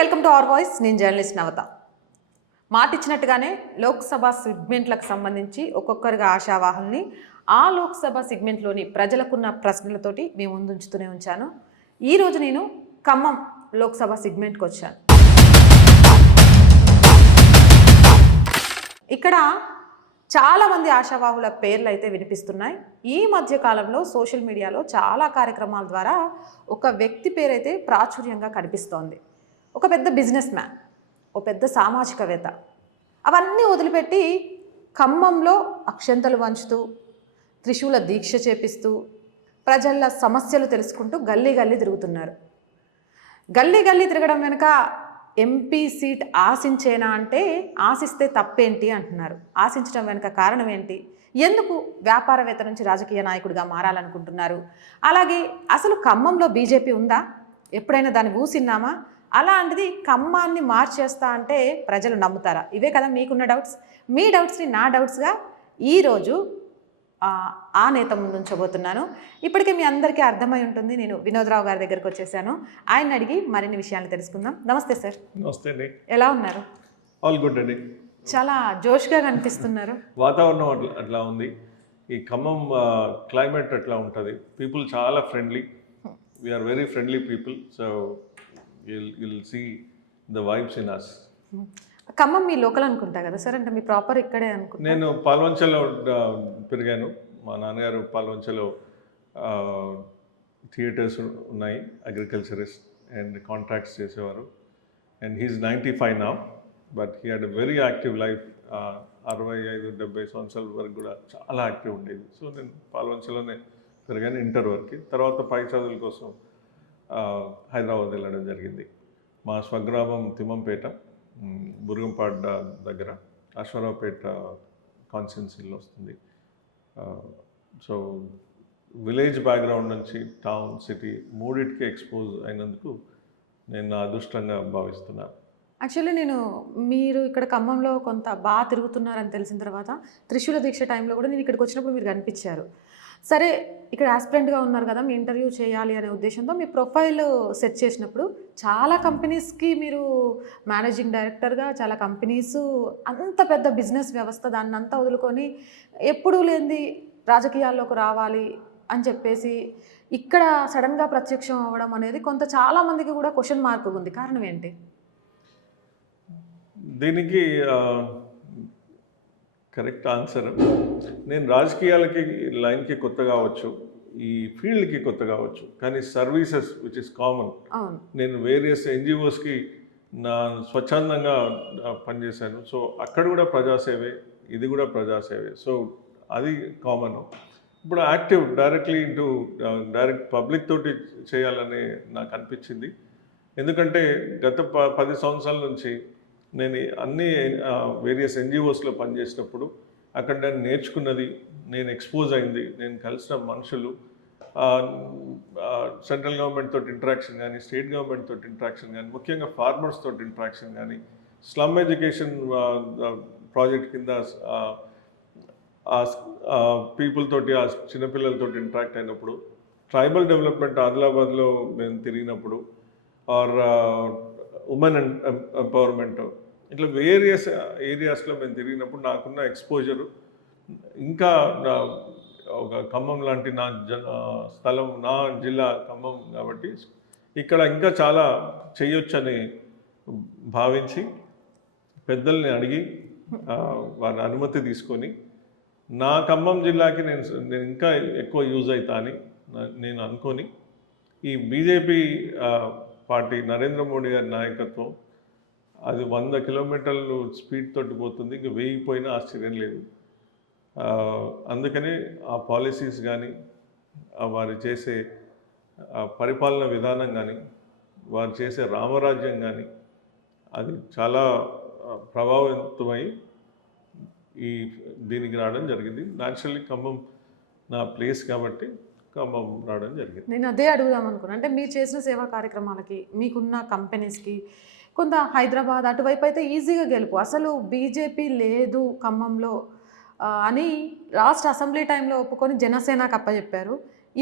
Welcome to our voice. నేను journalist నవత. మాట ఇచ్చినట్టుగానే లోక్సభ సెగ్మెంట్లకు సంబంధించి ఒక్కొక్కరుగా ఆశావాహుల్ని ఆ లోక్సభ సెగ్మెంట్లోని ప్రజలకున్న ప్రశ్నలతోటి మేము ముందుంచుతూనే ఉంచాను. ఈరోజు నేను ఖమ్మం లోక్సభ సెగ్మెంట్కి వచ్చాను. ఇక్కడ చాలామంది ఆశావాహుల పేర్లు అయితే వినిపిస్తున్నాయి. ఈ మధ్య కాలంలో సోషల్ మీడియాలో చాలా కార్యక్రమాల ద్వారా ఒక వ్యక్తి పేరైతే ప్రాచుర్యంగా కనిపిస్తోంది. ఒక పెద్ద బిజినెస్ మ్యాన్, ఒక పెద్ద సామాజికవేత్త. అవన్నీ వదిలిపెట్టి ఖమ్మంలో అక్షంతలు వంచుతూ, త్రిశూల దీక్ష చేపిస్తూ, ప్రజల సమస్యలు తెలుసుకుంటూ గల్లీ గల్లీ తిరుగుతున్నారు. గల్లీ గల్లీ తిరగడం వెనుక ఎంపీ సీట్ ఆశించేనా అంటే ఆశిస్తే తప్పేంటి అంటున్నారు. ఆశించడం వెనుక కారణం ఏంటి? ఎందుకు వ్యాపారవేత్త నుంచి రాజకీయ నాయకుడిగా మారాలనుకుంటున్నారు? అలాగే అసలు ఖమ్మంలో బీజేపీ ఉందా? ఎప్పుడైనా దాన్ని ఊసిన్నామా? అలాంటిది ఖమ్మాన్ని మార్చేస్తా అంటే ప్రజలు నమ్ముతారా? ఇవే కదా మీకున్న డౌట్స్. మీ డౌట్స్ని నా డౌట్స్గా ఈరోజు ఆ నేత ముందు ఉంచబోతున్నాను. ఇప్పటికే మీ అందరికీ అర్థమై ఉంటుంది. నేను వినోద్రావు గారి దగ్గరికి వచ్చేసాను. ఆయన అడిగి మరిన్ని విషయాలు తెలుసుకుందాం. నమస్తే సార్. నమస్తే అండి. ఎలా ఉన్నారు? ఆల్ గుడ్ అండి. చాలా జోష్గా కనిపిస్తున్నారు. వాతావరణం అట్లా ఉంది. ఈ ఖమ్మం క్లైమేట్ అట్లా ఉంటుంది. పీపుల్ చాలా friendly. We are very friendly people. So you'll see the vibes in us. Khammam మీ లోకల్ అనుకుంటా కదా సార్? అంటే మీ ప్రాపర్ ఇక్కడే అనుకుంటా. నేను పాల్వంచలో పెరిగాను. మా నాన్నగారు పాల్వంచలో థియేటర్స్ ఉన్నాయి, అగ్రికల్చరిస్ట్ అండ్ కాంట్రాక్ట్స్ చేసేవారు. And he's 95 now, but he had a very active life. 65-70 సంవత్సరాల వరకు కూడా చాలా యాక్టివ్ ఉండేది. సో నేను పాల్వంచలోనే పెరిగాను ఇంటర్ వరకు. తర్వాత పై చదువుల కోసం హైదరాబాద్ వెళ్ళడం జరిగింది. మా స్వగ్రామం తిమ్మంపేట, బుర్గంపాడ్ దగ్గర, అశ్వరావుపేట కాన్స్టిట్యున్సీలో వస్తుంది. సో విలేజ్ బ్యాక్గ్రౌండ్ నుంచి టౌన్, సిటీ మూడింటికి ఎక్స్పోజ్ అయినందుకు నేను నా అదృష్టంగా భావిస్తున్నాను. యాక్చువల్లీ మీరు ఇక్కడ ఖమ్మంలో కొంత బాగా తిరుగుతున్నారని తెలిసిన తర్వాత త్రిశూల దీక్ష టైంలో కూడా నేను ఇక్కడికి వచ్చినప్పుడు మీరు కనిపించారు. సరే, ఇక్కడ ఆస్పిరెంట్గా ఉన్నారు కదా, మీ ఇంటర్వ్యూ చేయాలి అనే ఉద్దేశంతో మీ ప్రొఫైల్ సెట్ చేసినప్పుడు చాలా కంపెనీస్కి మీరు మేనేజింగ్ డైరెక్టర్గా, చాలా కంపెనీస్, అంత పెద్ద బిజినెస్ వ్యవస్థ, దాన్ని అంతా వదులుకొని ఎప్పుడూ లేనిది రాజకీయాల్లోకి రావాలి అని చెప్పేసి ఇక్కడ సడన్గా ప్రత్యక్షం అవ్వడం అనేది చాలామందికి కూడా క్వశ్చన్ మార్క్ ఉంది. కారణం ఏంటి? దీనికి కరెక్ట్ ఆన్సర్, నేను రాజకీయాలకి లైన్కి కొత్త కావచ్చు, ఈ ఫీల్డ్కి కొత్త కావచ్చు, కానీ సర్వీసెస్ విచ్ ఇస్ కామన్. నేను వేరియస్ ఎన్జిఓస్కి నా స్వచ్ఛందంగా పనిచేశాను. సో అక్కడ కూడా ప్రజాసేవే, ఇది కూడా ప్రజాసేవే. సో అది కామన్. ఇప్పుడు యాక్టివ్ డైరెక్ట్లీ డైరెక్ట్ పబ్లిక్ తోటి చేయాలని నాకు అనిపించింది. ఎందుకంటే గత 10 సంవత్సరాల నుంచి నేను అన్ని వేరియస్ ఎన్జిఓస్లో పనిచేసినప్పుడు అక్కడ నేను నేర్చుకున్నది, నేను ఎక్స్పోజ్ అయింది, నేను కలిసిన మనుషులు, సెంట్రల్ గవర్నమెంట్ తోటి ఇంటరాక్షన్ కానీ, స్టేట్ గవర్నమెంట్ తోటి ఇంటరాక్షన్ కానీ, ముఖ్యంగా ఫార్మర్స్ తోటి ఇంటరాక్షన్ కానీ, స్లమ్ ఎడ్యుకేషన్ ప్రాజెక్ట్ కింద పీపుల్ తోటి, ఆ చిన్నపిల్లలతోటి ఇంటరాక్ట్ అయినప్పుడు, ట్రైబల్ డెవలప్మెంట్ ఆదిలాబాద్లో మేము తిరిగినప్పుడు, ఆర్ ఉమెన్ ఎంపవర్మెంట్, ఇట్లా వేరియస్ ఏరియాస్లో మేము తిరిగినప్పుడు నాకున్న ఎక్స్పోజరు, ఇంకా ఒక ఖమ్మం లాంటి నా స్థలం, నా జిల్లా ఖమ్మం కాబట్టి ఇక్కడ ఇంకా చాలా చేయొచ్చని భావించి పెద్దల్ని అడిగి వారి అనుమతి తీసుకొని నా ఖమ్మం జిల్లాకి నేను ఇంకా ఎక్కువ యూజ్ అవుతా అని నేను అనుకొని, ఈ బీజేపీ పార్టీ నరేంద్ర మోడీ గారి నాయకత్వం అది 100 కిలోమీటర్లు స్పీడ్ తోటి పోతుంది, ఇంక 1000 పోయినా ఆశ్చర్యం లేదు. అందుకని ఆ పాలసీస్ కానీ, వారు చేసే పరిపాలన విధానం కానీ, వారు చేసే రామరాజ్యం కానీ అది చాలా ప్రభావితమై దీనికి రావడం జరిగింది. న్యాచురల్లీ ఖమ్మం నా ప్లేస్ కాబట్టి ఖమ్మం రావడం జరిగింది. నేను అదే అడుగుదాం అనుకున్నాను. అంటే మీరు చేసిన సేవా కార్యక్రమాలకి, మీకున్న కంపెనీస్కి కొంత హైదరాబాద్ అటువైపు అయితే ఈజీగా గెలుపు, అసలు బీజేపీ లేదు ఖమ్మంలో అని లాస్ట్ అసెంబ్లీ టైంలో ఒప్పుకొని జనసేనకు అప్పచెప్పారు.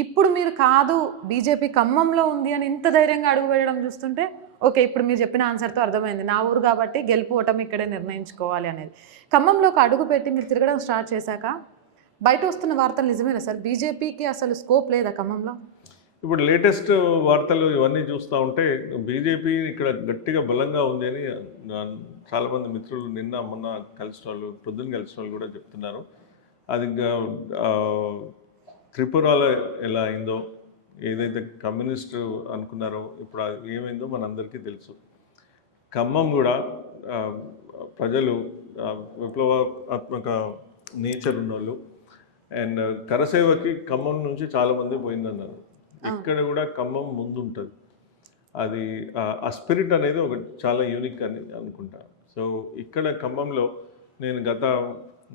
ఇప్పుడు మీరు కాదు బీజేపీ ఖమ్మంలో ఉంది అని ఇంత ధైర్యంగా అడుగు వేయడం చూస్తుంటే ఓకే. ఇప్పుడు మీరు చెప్పిన ఆన్సర్‌తో అర్థమైంది. నా ఊరు కాబట్టి గెలుపు, ఓటమి ఇక్కడే నిర్ణయించుకోవాలి అనేది. ఖమ్మంలోకి అడుగుపెట్టి మీరు తిరగడం స్టార్ట్ చేశాక, బయట వస్తున్న వార్తలు నిజమేనా సార్? బీజేపీకి అసలు స్కోప్ లేదా ఖమ్మంలో? ఇప్పుడు లేటెస్ట్ వార్తలు ఇవన్నీ చూస్తూ ఉంటే బీజేపీ ఇక్కడ గట్టిగా బలంగా ఉంది అని చాలామంది మిత్రులు నిన్న మొన్న కలిసిన వాళ్ళు పొద్దున్న కలిసిన వాళ్ళు కూడా చెప్తున్నారు. అది ఆ, త్రిపురలో ఎలా అయిందో, ఏదైతే కమ్యూనిస్టు అనుకున్నారో ఇప్పుడు అది ఏమైందో మనందరికీ తెలుసు. ఖమ్మం కూడా ఆ, ప్రజలు విప్లవాత్మక నేచర్ ఉన్నోళ్ళు అండ్ కరసేవకి ఖమ్మం నుంచి చాలామంది పోయిందన్నారు. ఇక్కడ కూడా ఖమ్మం ముందు ఉంటుంది. అది ఆ స్పిరిట్ అనేది ఒక చాలా యూనిక్ అని అనుకుంటా. సో ఇక్కడ ఖమ్మంలో నేను గత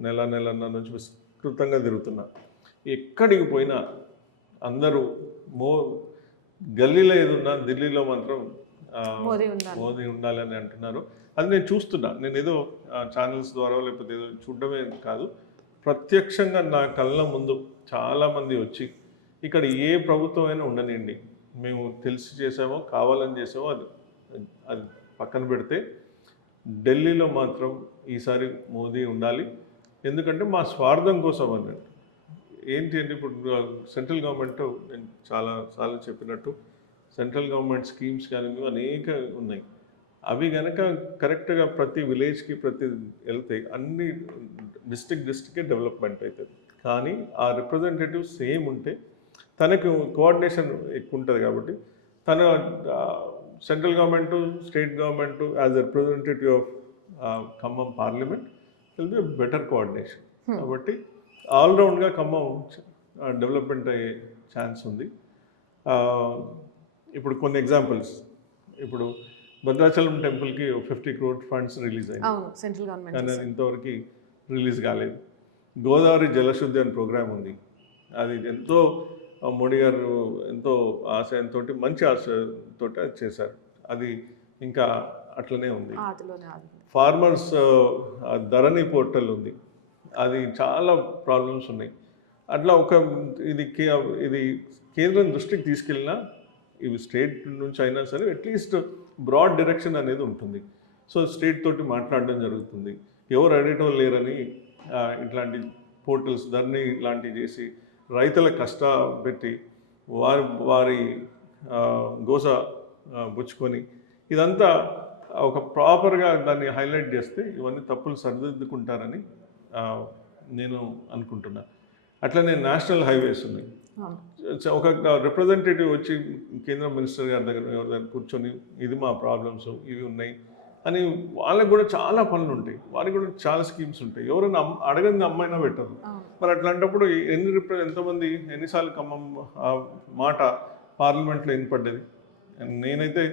నెలన్నర నుంచి విస్తృతంగా తిరుగుతున్నా. ఎక్కడికి పోయినా అందరూ గల్లీలో ఏదున్నా ఢిల్లీలో మాత్రం మోదీ ఉండాలని అంటున్నారు. అది నేను చూస్తున్నా. నేను ఏదో ఛానల్స్ ద్వారా లేకపోతే ఏదో చూడడమే కాదు, ప్రత్యక్షంగా నా కళ్ళ ముందు చాలామంది వచ్చి ఇక్కడ ఏ ప్రభుత్వం అయినా ఉండనివ్వండి, మేము తెలిసి చేసామో కావాలని చేసామో అది అది పక్కన పెడితే ఢిల్లీలో మాత్రం ఈసారి మోదీ ఉండాలి. ఎందుకంటే మా స్వార్థం కోసం అన్నట్టు. ఏంటి అంటే ఇప్పుడు సెంట్రల్ గవర్నమెంట్ నేను చాలాసార్లు చెప్పినట్టు సెంట్రల్ గవర్నమెంట్ స్కీమ్స్ కానీ అనేక ఉన్నాయి. అవి కనుక కరెక్ట్గా ప్రతి విలేజ్కి ప్రతి వెళ్తే అన్ని డిస్ట్రిక్ట్కే డెవలప్మెంట్ అవుతుంది. కానీ ఆ రిప్రజెంటేటివ్ సేమ్ ఉంటే తనకు కోఆర్డినేషన్ ఎక్కువ ఉంటుంది. కాబట్టి తన central government state government as a representative of Khammam parliament will be better coordination. కాబట్టి ఆల్రౌండ్గా ఖమ్మం డెవలప్మెంట్ అయ్యే ఛాన్స్ ఉంది. ఇప్పుడు కొన్ని ఎగ్జాంపుల్స్, ఇప్పుడు భద్రాచలం టెంపుల్కి 50 crore ఫండ్స్ రిలీజ్ అయ్యాయి, సెంట్రల్ గవర్నమెంట్ కానీ అది ఇంతవరకు రిలీజ్ కాలేదు. గోదావరి జలశుద్ధి అనే ప్రోగ్రామ్ ఉంది. అది ఎంతో మోడీ గారు ఎంతో ఆశయంతో మంచి ఆశతో అది చేశారు. అది ఇంకా అట్లనే ఉంది. ఫార్మర్స్ ధరణి పోర్టల్ ఉంది, అది చాలా ప్రాబ్లమ్స్ ఉన్నాయి. అట్లా ఇది కేంద్రం దృష్టికి తీసుకెళ్ళినా ఇవి స్టేట్ నుంచి అయినా సరే అట్లీస్ట్ బ్రాడ్ డైరెక్షన్ అనేది ఉంటుంది. సో స్టేట్ తోటి మాట్లాడడం జరుగుతుంది. ఎవరు అడిగేటోళ్ళు లేరని ఇట్లాంటి పోర్టల్స్ ధరణి ఇలాంటివి చేసి రైతుల కష్టపెట్టి వారి గోస బుచ్చుకొని ఇదంతా ఒక ప్రాపర్గా దాన్ని హైలైట్ చేస్తే ఇవన్నీ తప్పులు సరిదిద్దుకుంటారని నేను అనుకుంటున్నా. అట్లనే నేషనల్ హైవేస్ ఉన్నాయి. ఒక రిప్రజెంటేటివ్ వచ్చి కేంద్ర మినిస్టర్ గారి దగ్గర ఎవరి దగ్గర కూర్చొని ఇది మా ప్రాబ్లమ్స్ ఇవి ఉన్నాయి అని వాళ్ళకి కూడా చాలా పనులు ఉంటాయి, వారికి కూడా చాలా స్కీమ్స్ ఉంటాయి. ఎవరైనా అడగని అమ్మాయినా పెట్టరు. మరి అట్లాంటప్పుడు ఎంతమంది ఎన్నిసార్లు ఖమ్మం మాట పార్లమెంట్లో వినపడ్డది? నేనైతే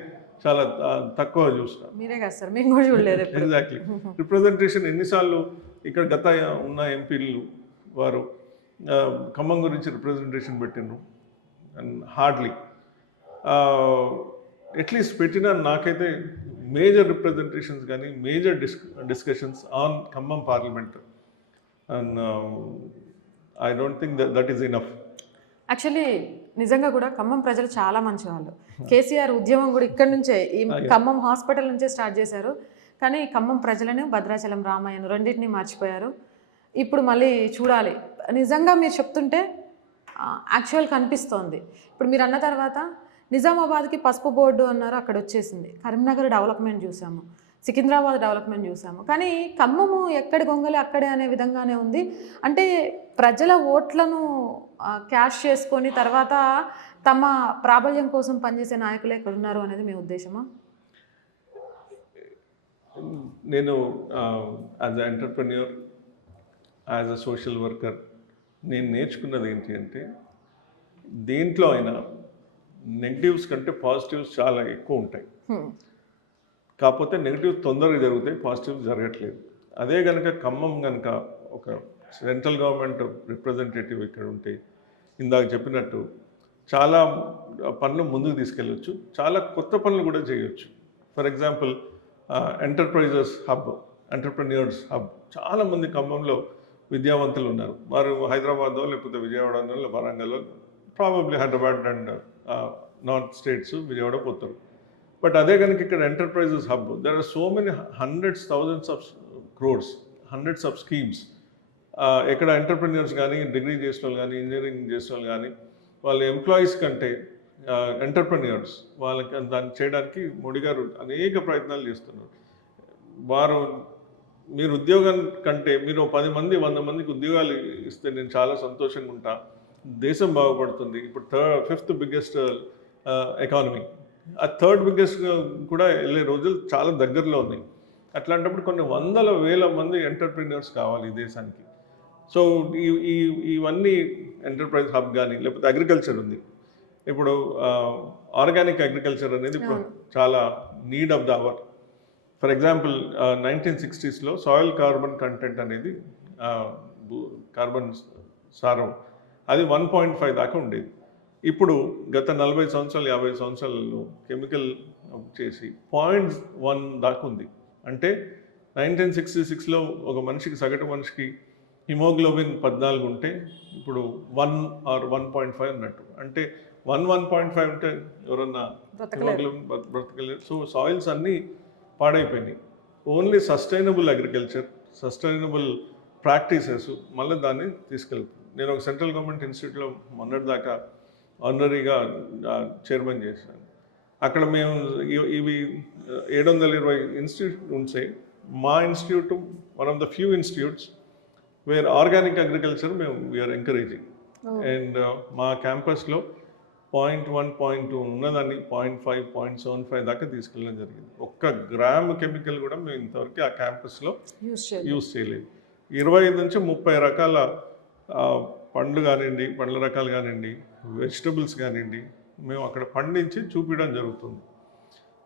చాలా తక్కువ చూస్తాను. మీరే కదా సార్, మేము కూడా చూడలేదు. ఎగ్జాక్ట్లీ. రిప్రజెంటేషన్ ఎన్నిసార్లు ఇక్కడ గత ఉన్న ఎంపీలు వారు ఖమ్మం గురించి రిప్రజెంటేషన్ పెట్టిండ్రు? అండ్ హార్డ్లీ అట్లీస్ట్ పెట్టినా నాకైతే మేజర్ రిప్రజెంటేషన్స్ కానీ major discussions on Khammam parliament, and I don't think that is enough. Actually నిజంగా కూడా ఖమ్మం ప్రజలు చాలా మంచి వాళ్ళు. కేసీఆర్ ఉద్యమం కూడా ఇక్కడ నుంచే ఈ ఖమ్మం హాస్పిటల్ నుంచే స్టార్ట్ చేశారు. కానీ ఖమ్మం ప్రజలను భద్రాచలం రామయ్యను రెండింటినీ మర్చిపోయారు. ఇప్పుడు మళ్ళీ చూడాలి. నిజంగా మీరు చెప్తుంటే యాక్చువల్ కనిపిస్తోంది. ఇప్పుడు మీరు అన్న తర్వాత నిజామాబాద్కి పసుపు బోర్డు అన్నారు, అక్కడ వచ్చేసింది. కరీంనగర్ డెవలప్మెంట్ చూసాము, సికింద్రాబాద్ డెవలప్మెంట్ చూసాము. కానీ ఖమ్మము ఎక్కడి గొంగలి అక్కడే అనే విధంగానే ఉంది. అంటే ప్రజల ఓట్లను క్యాష్ చేసుకొని తర్వాత తమ ప్రాబల్యం కోసం పనిచేసే నాయకులు ఎక్కడ ఉన్నారు అనేది మీ ఉద్దేశమా? నేను as a entrepreneur, as a social worker నేను నేర్చుకున్నది ఏంటి అంటే దేంట్లో అయినా నెగిటివ్స్ కంటే పాజిటివ్స్ చాలా ఎక్కువ ఉంటాయి. కాకపోతే నెగిటివ్స్ తొందరగా జరుగుతాయి, పాజిటివ్స్ జరగట్లేదు. అదే కనుక ఖమ్మం కనుక ఒక సెంట్రల్ గవర్నమెంట్ రిప్రజెంటేటివ్ ఇక్కడ ఉంటే ఇందాక చెప్పినట్టు చాలా పనులు ముందుకు తీసుకెళ్ళచ్చు, చాలా కొత్త పనులు కూడా చేయొచ్చు. For example enterprises hub, entrepreneurs hub. చాలామంది ఖమ్మంలో విద్యావంతులు ఉన్నారు. వారు హైదరాబాద్లో లేకపోతే విజయవాడలో వరంగల్లో probably Hyderabad and north states Vijayawada పోతారు. బట్ అదే కనుక ఇక్కడ enterprises hub, there are so many hundreds thousands of crores, hundreds of schemes. ఇక్కడ ఎంటర్ప్రెన్యూర్స్ కానీ, డిగ్రీ చేసిన వాళ్ళు కానీ, ఇంజనీరింగ్ చేసిన వాళ్ళు కానీ, వాళ్ళ ఎంప్లాయీస్ కంటే ఎంటర్ప్రెన్యూర్స్ వాళ్ళకి దాన్ని చేయడానికి మోడీ గారు అనేక ప్రయత్నాలు చేస్తున్నారు. వారు మీరు ఉద్యోగం కంటే మీరు 10 మంది 100 మందికి ఉద్యోగాలు ఇస్తే నేను చాలా సంతోషంగా ఉంటా, దేశం బాగుపడుతుంది. ఇప్పుడు 5th బిగ్గెస్ట్ ఎకానమీ, ఆ 3rd బిగ్గెస్ట్ కూడా వెళ్ళే రోజులు చాలా దగ్గరలో ఉన్నాయి. అట్లాంటప్పుడు కొన్ని 100,000 మంది ఎంటర్ప్రీనర్స్ కావాలి ఈ దేశానికి. సో ఇవన్నీ ఎంటర్ప్రైజ్ హబ్ కానీ, లేకపోతే అగ్రికల్చర్ ఉంది. ఇప్పుడు ఆర్గానిక్ అగ్రికల్చర్ అనేది ఇప్పుడు చాలా need of the hour. For example 1960s soil carbon content అనేది, కార్బన్ సారం అది 1.5 దాకా ఉండేది. ఇప్పుడు గత 40 సంవత్సరాలు 50 సంవత్సరాలలో కెమికల్ చేసి 0.1 దాకా ఉంది. అంటే 1966లో ఒక మనిషికి, సగటు మనిషికి హిమోగ్లోబిన్ 14 ఉంటే ఇప్పుడు 1 or 1.5 అన్నట్టు. అంటే 1.5 ఉంటే ఎవరన్నా హిమోగ్లోబిన్ బ్రతకలేరు. సో సాయిల్స్ అన్నీ పాడైపోయినాయి. Only sustainable agriculture, sustainable practices మళ్ళీ దాన్ని తీసుకెళ్తుంది. నేను ఒక సెంట్రల్ గవర్నమెంట్ ఇన్స్టిట్యూట్లో మొన్నటిదాకా ఆనరీగా చైర్మన్ చేశాను. అక్కడ మేము ఇవి 720 ఇన్స్టిట్యూట్ ఉంటాయి. మా institute one of the few institutes where organic agriculture మేము వీఆర్ ఎంకరేజింగ్. అండ్ మా క్యాంపస్లో 0.1, 0.2 ఉన్నదాన్ని 0.5, 0.75 దాకా తీసుకెళ్ళడం జరిగింది. 1 గ్రామ్ కెమికల్ కూడా మేము ఇంతవరకు ఆ క్యాంపస్లో యూజ్ చేయలేదు. 25 నుంచి 30 రకాల పండ్లు కానివ్వండి, పండ్ల రకాలు కానివ్వండి, వెజిటబుల్స్ కానివ్వండి, మేము అక్కడ పండించి చూపించడం జరుగుతుంది.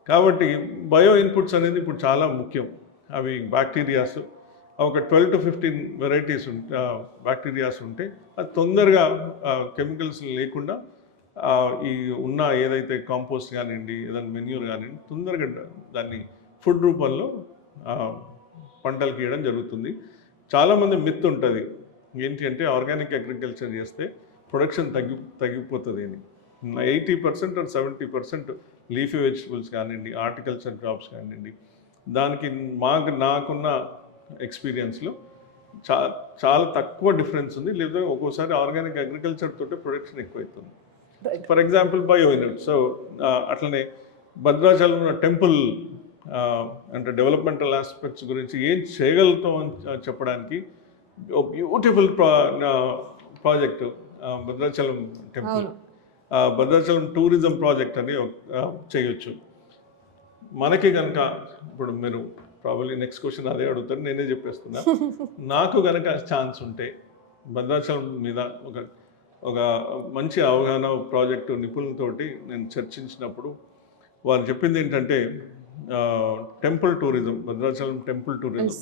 కాబట్టి బయో ఇన్పుట్స్ అనేది ఇప్పుడు చాలా ముఖ్యం. అవి బ్యాక్టీరియాస్, ఒక 12 to 15 వెరైటీస్ బ్యాక్టీరియాస్ ఉంటే అది తొందరగా కెమికల్స్ లేకుండా ఈ ఉన్న ఏదైతే కాంపోస్ట్ కానివ్వండి, ఏదైనా మెన్యూర్ కానివ్వండి, తొందరగా దాన్ని ఫుడ్ రూపంలో పంటలకు ఇవ్వడం జరుగుతుంది. చాలామంది మిత్ ఉంటుంది ఏంటి అంటే ఆర్గానిక్ అగ్రికల్చర్ చేస్తే ప్రొడక్షన్ తగ్గిపోతుంది అని. 80% or 70% లీఫీ వెజిటబుల్స్ కానివ్వండి, హార్టికల్చర్ క్రాప్స్ కానివ్వండి, దానికి నాకున్న ఎక్స్పీరియన్స్లో చాలా తక్కువ డిఫరెన్స్ ఉంది. లేదా ఒక్కోసారి ఆర్గానిక్ అగ్రికల్చర్ తోటే ప్రొడక్షన్ ఎక్కువవుతుంది. For example bio unit. So అట్లనే భద్రాచలం టెంపుల్ అంటే డెవలప్మెంటల్ ఆస్పెక్ట్స్ గురించి ఏం చేయగలుగుతాం అని చెప్పడానికి ఒక beautiful project Bhadrachalam temple, Bhadrachalam tourism project అని చేయొచ్చు. మనకి కనుక ఇప్పుడు మీరు ప్రాబబ్లీ నెక్స్ట్ క్వశ్చన్ అదే అడుగుతారు, నేనే చెప్పేస్తున్నా. నాకు కనుక ఛాన్స్ ఉంటే భద్రాచలం మీద ఒక మంచి అవగాహన ప్రాజెక్టు నిపుణులతోటి నేను చర్చించినప్పుడు వారు చెప్పింది ఏంటంటే temple tourism, Bhadrachalam temple tourism,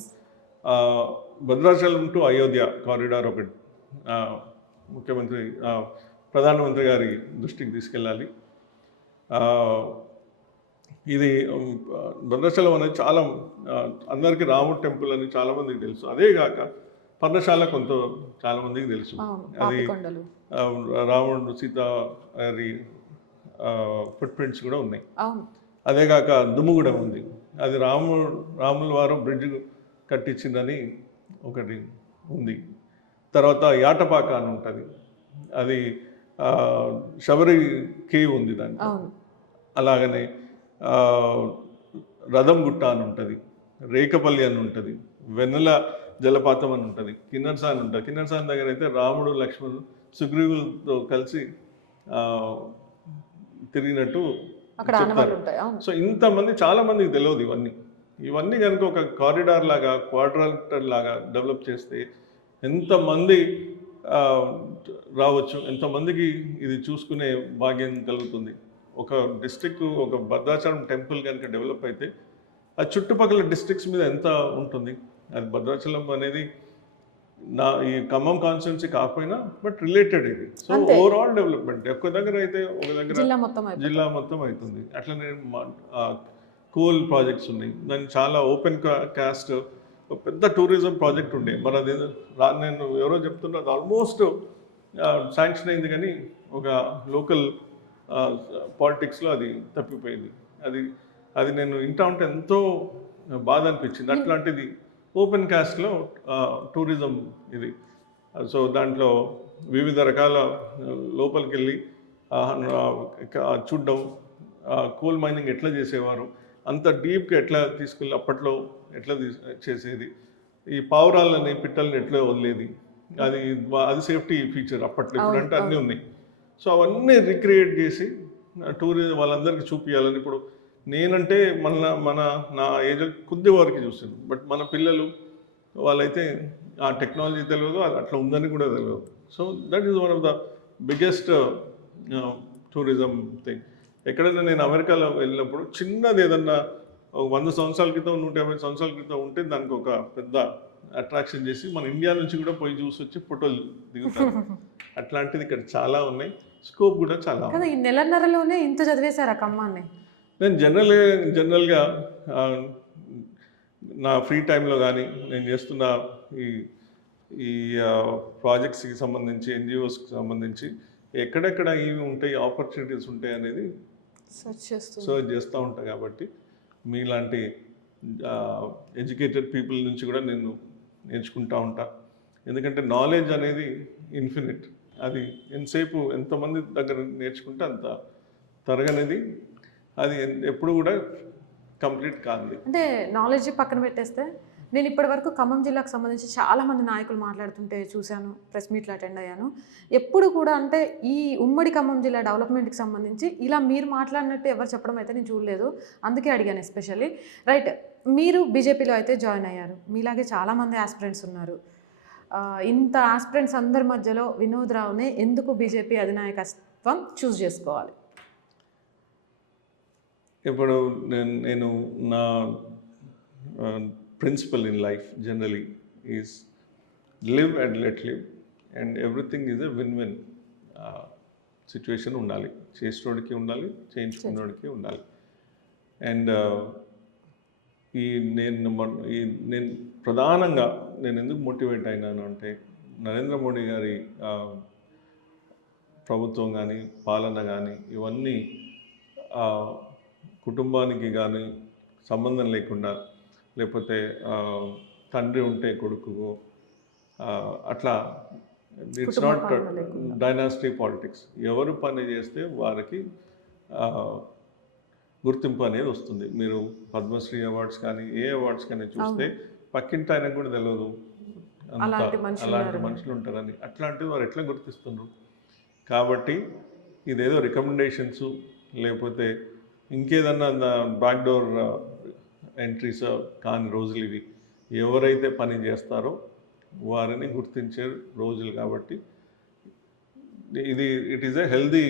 Bhadrachalam to Ayodhya corridor ఒకటి ముఖ్యమంత్రి ప్రధానమంత్రి గారి దృష్టికి తీసుకెళ్ళాలి. ఇది భద్రాచలం అనేది చాలా అందరికీ రాముడు టెంపుల్ అని చాలామందికి తెలుసు. అదే కాక పర్ణశాల చాలామందికి తెలుసు. అది రాముడు సీత గారి ఫుట్ ప్రింట్స్ కూడా ఉన్నాయి. అదే కాక దుమ్ముగూడెం ఉంది, అది రాముల వారు బ్రిడ్జ్ కట్టించిందని ఒకటి ఉంది. తర్వాత యాటపాక అని ఉంటుంది, అది శబరి కేవ్ ఉంది దానికి. అలాగనే రథంగుట్ట అని ఉంటుంది, రేకపల్లి అని ఉంటుంది, వెన్నెల జలపాతం అని ఉంటుంది, కిన్నెరసాని అని ఉంటుంది. కిన్నెరసాని దగ్గర అయితే రాముడు లక్ష్మణుడు సుగ్రీవులతో కలిసి తిరిగినట్టు చెప్తారు. సో ఇంతమంది చాలా మందికి తెలియదు ఇవన్నీ కనుక ఒక కారిడార్ లాగా, క్వాడ్రాటర్ లాగా డెవలప్ చేస్తే ఎంతమంది రావచ్చు, ఎంతమందికి ఇది చూసుకునే భాగ్యం కలుగుతుంది. ఒక డిస్ట్రిక్ట్, ఒక భద్రాచలం టెంపుల్ కనుక డెవలప్ అయితే ఆ చుట్టుపక్కల డిస్ట్రిక్ట్స్ మీద ఎంత ఉంటుంది. అది భద్రాచలం అనేది ఈ ఖమ్మం కాన్స్టిట్యున్సీ కాకపోయినా బట్ రిలేటెడ్ ఇది. సో ఓవరాల్ డెవలప్మెంట్ ఒక దగ్గర అయితే ఒక దగ్గర జిల్లా మొత్తం అవుతుంది. అట్లనే కోల్ ప్రాజెక్ట్స్ ఉన్నాయి, దానికి చాలా ఓపెన్ కాస్ట్ పెద్ద టూరిజం ప్రాజెక్ట్ ఉండే. మరి అది నేను ఎవరో చెప్తున్నా ఆల్మోస్ట్ శాంక్షన్ అయింది, కానీ ఒక లోకల్ పాలిటిక్స్లో అది తప్పిపోయింది. అది అది నేను వింటా ఉంటే ఎంతో బాధ అనిపించింది. అట్లాంటిది ఓపెన్ కాస్ట్లో టూరిజం ఇది. సో దాంట్లో వివిధ రకాల లోపలికి వెళ్ళి చూడడం, కోల్ మైనింగ్ ఎట్లా చేసేవారు, అంత డీప్గా ఎట్లా తీసుకెళ్ళి అప్పట్లో ఎట్లా చేసేది, ఈ పావురాలని పిట్టల్ని ఎట్లా వదిలేది, అది అది సేఫ్టీ ఫీచర్ అప్పట్లో. ఇప్పుడు అంటే అన్నీ ఉన్నాయి. సో అవన్నీ రిక్రియేట్ చేసి టూరిజం వాళ్ళందరికీ చూపించాలని. ఇప్పుడు నేనంటే నా ఏజ్ కొద్ది వరకు చూసాను, బట్ మన పిల్లలు వాళ్ళైతే ఆ టెక్నాలజీ తెలియదు, అది అట్లా ఉందని కూడా తెలియదు. So that is one of the biggest tourism thing. ఎక్కడైనా నేను అమెరికాలో వెళ్ళినప్పుడు చిన్నది ఏదన్నా 100 సంవత్సరాల క్రితం 150 సంవత్సరాల క్రితం ఉంటే దానికి ఒక పెద్ద అట్రాక్షన్ చేసి మన ఇండియా నుంచి కూడా పోయి చూసి వచ్చి ఫోటోలు దిగుతారు. అట్లాంటిది ఇక్కడ చాలా ఉన్నాయి, స్కోప్ కూడా చాలా ఉంది. కదా ఈ నెలన్నరలోనే ఇంత చదివేశారా ఖమ్మాన్ని? నేను జనరల్గా నా ఫ్రీ టైంలో కానీ నేను చేస్తున్న ఈ ఈ ప్రాజెక్ట్స్కి సంబంధించి, ఎన్జిఓస్కి సంబంధించి ఎక్కడెక్కడ ఇవి ఉంటాయి, ఆపర్చునిటీస్ ఉంటాయి అనేది సర్చ్ చేస్తూ ఉంటాను. కాబట్టి మీలాంటి ఎడ్యుకేటెడ్ పీపుల్ నుంచి కూడా నేను నేర్చుకుంటూ ఉంటా. ఎందుకంటే నాలెడ్జ్ అనేది ఇన్ఫినిట్. అది ఎంతసేపు ఎంతమంది దగ్గర నేర్చుకుంటే అంత తరగనేది, అది ఎప్పుడు కూడా కంప్లీట్ కాదు. అంటే నాలెడ్జ్ పక్కన పెట్టేస్తే, నేను ఇప్పటివరకు ఖమ్మం జిల్లాకు సంబంధించి చాలామంది నాయకులు మాట్లాడుతుంటే చూశాను, ప్రెస్ మీట్లు అటెండ్ అయ్యాను. ఎప్పుడు కూడా అంటే ఈ ఉమ్మడి ఖమ్మం జిల్లా డెవలప్మెంట్కి సంబంధించి ఇలా మీరు మాట్లాడినట్టు ఎవరు చెప్పడం అయితే నేను చూడలేదు. అందుకే అడిగాను ఎస్పెషల్లీ. రైట్, మీరు బీజేపీలో అయితే జాయిన్ అయ్యారు, మీలాగే చాలామంది ఆస్పిరెంట్స్ ఉన్నారు. ఇంత ఆస్పిరెంట్స్ అందరి మధ్యలో వినోద్ రావునే ఎందుకు బీజేపీ అధినాయకత్వం చూస్ చేసుకోవాలి? ఇప్పుడు నేను నా principle in life generally is live and let live, and everything is a win win situation ఉండాలి. చేసేటోడికి ఉండాలి, చేయించుకున్నోడికి ఉండాలి. అండ్ నేను ప్రధానంగా నేను ఎందుకు మోటివేట్ అయినాను అంటే, నరేంద్ర మోడీ గారి ప్రభుత్వం కానీ, పాలన కానీ, ఇవన్నీ కుటుంబానికి కానీ సంబంధం లేకుండా, లేకపోతే తండ్రి ఉంటే కొడుకు, అట్లా ఇట్స్ నాట్ డైనాసిటీ పాలిటిక్స్. ఎవరు పని చేస్తే వారికి గుర్తింపు అనేది వస్తుంది. మీరు పద్మశ్రీ అవార్డ్స్ కానీ ఏ అవార్డ్స్ కానీ చూస్తే పక్కింటి ఆయనకు కూడా తెలియదు అలాంటి మనుషులు ఉంటారని. అట్లాంటివి వారు ఎట్లా గుర్తిస్తున్నారు? కాబట్టి ఇదేదో రికమెండేషన్స్ లేకపోతే ఇంకేదన్నా బ్యాక్డోర్ ఎంట్రీస్ కాని రోజులు ఇవి. ఎవరైతే పని చేస్తారో వారిని గుర్తించే రోజులు. కాబట్టి it is a healthy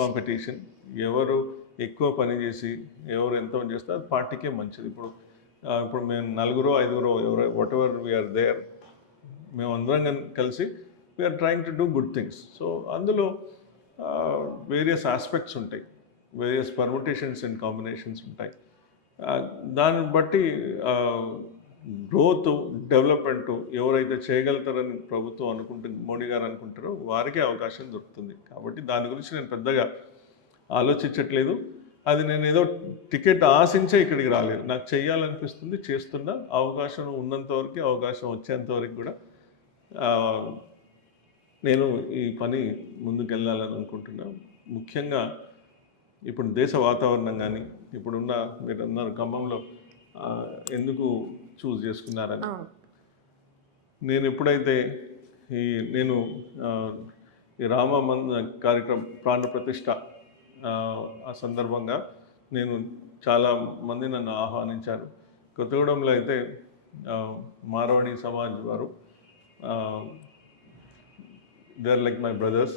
competition. ఎవరు ఎక్కువ పని చేసి ఎవరు ఎంత పని చేస్తే అది పార్టీకే మంచిది. ఇప్పుడు మేము 4-5 ఎవరు వాట్ ఎవర్ వీఆర్ దేర్, మేము అందరం కలిసి we are trying to do good things. So అందులో వేరియస్ ఆస్పెక్ట్స్ ఉంటాయి, వేరియస్ పర్ముటేషన్స్ అండ్ కాంబినేషన్స్ ఉంటాయి. దాన్ని బట్టి గ్రోత్, డెవలప్మెంట్ ఎవరైతే చేయగలుగుతారని ప్రభుత్వం మోడీ గారు అనుకుంటారో వారికే అవకాశం దొరుకుతుంది. కాబట్టి దాని గురించి నేను పెద్దగా ఆలోచించట్లేదు. అది నేను ఏదో టికెట్ ఆశించే ఇక్కడికి రాలేదు. నాకు చేయాలనిపిస్తుంది, చేస్తున్నా. అవకాశం ఉన్నంత వరకు, అవకాశం వచ్చేంత వరకు కూడా నేను ఈ పని ముందుకు వెళ్ళాలని అనుకుంటున్నాను. ముఖ్యంగా ఇప్పుడు దేశ వాతావరణం కానీ, ఇప్పుడున్న మీరు అన్నారు ఖమ్మంలో ఎందుకు చూస్ చేసుకున్నారని. నేను ఎప్పుడైతే నేను ఈ రామ కార్యక్రమం ప్రాణ ప్రతిష్ఠ ఆ సందర్భంగా నేను చాలా మంది నన్ను ఆహ్వానించారు. కొత్తగూడెంలో అయితే మార్వాడి సమాజ్ వారు, they are like my brothers,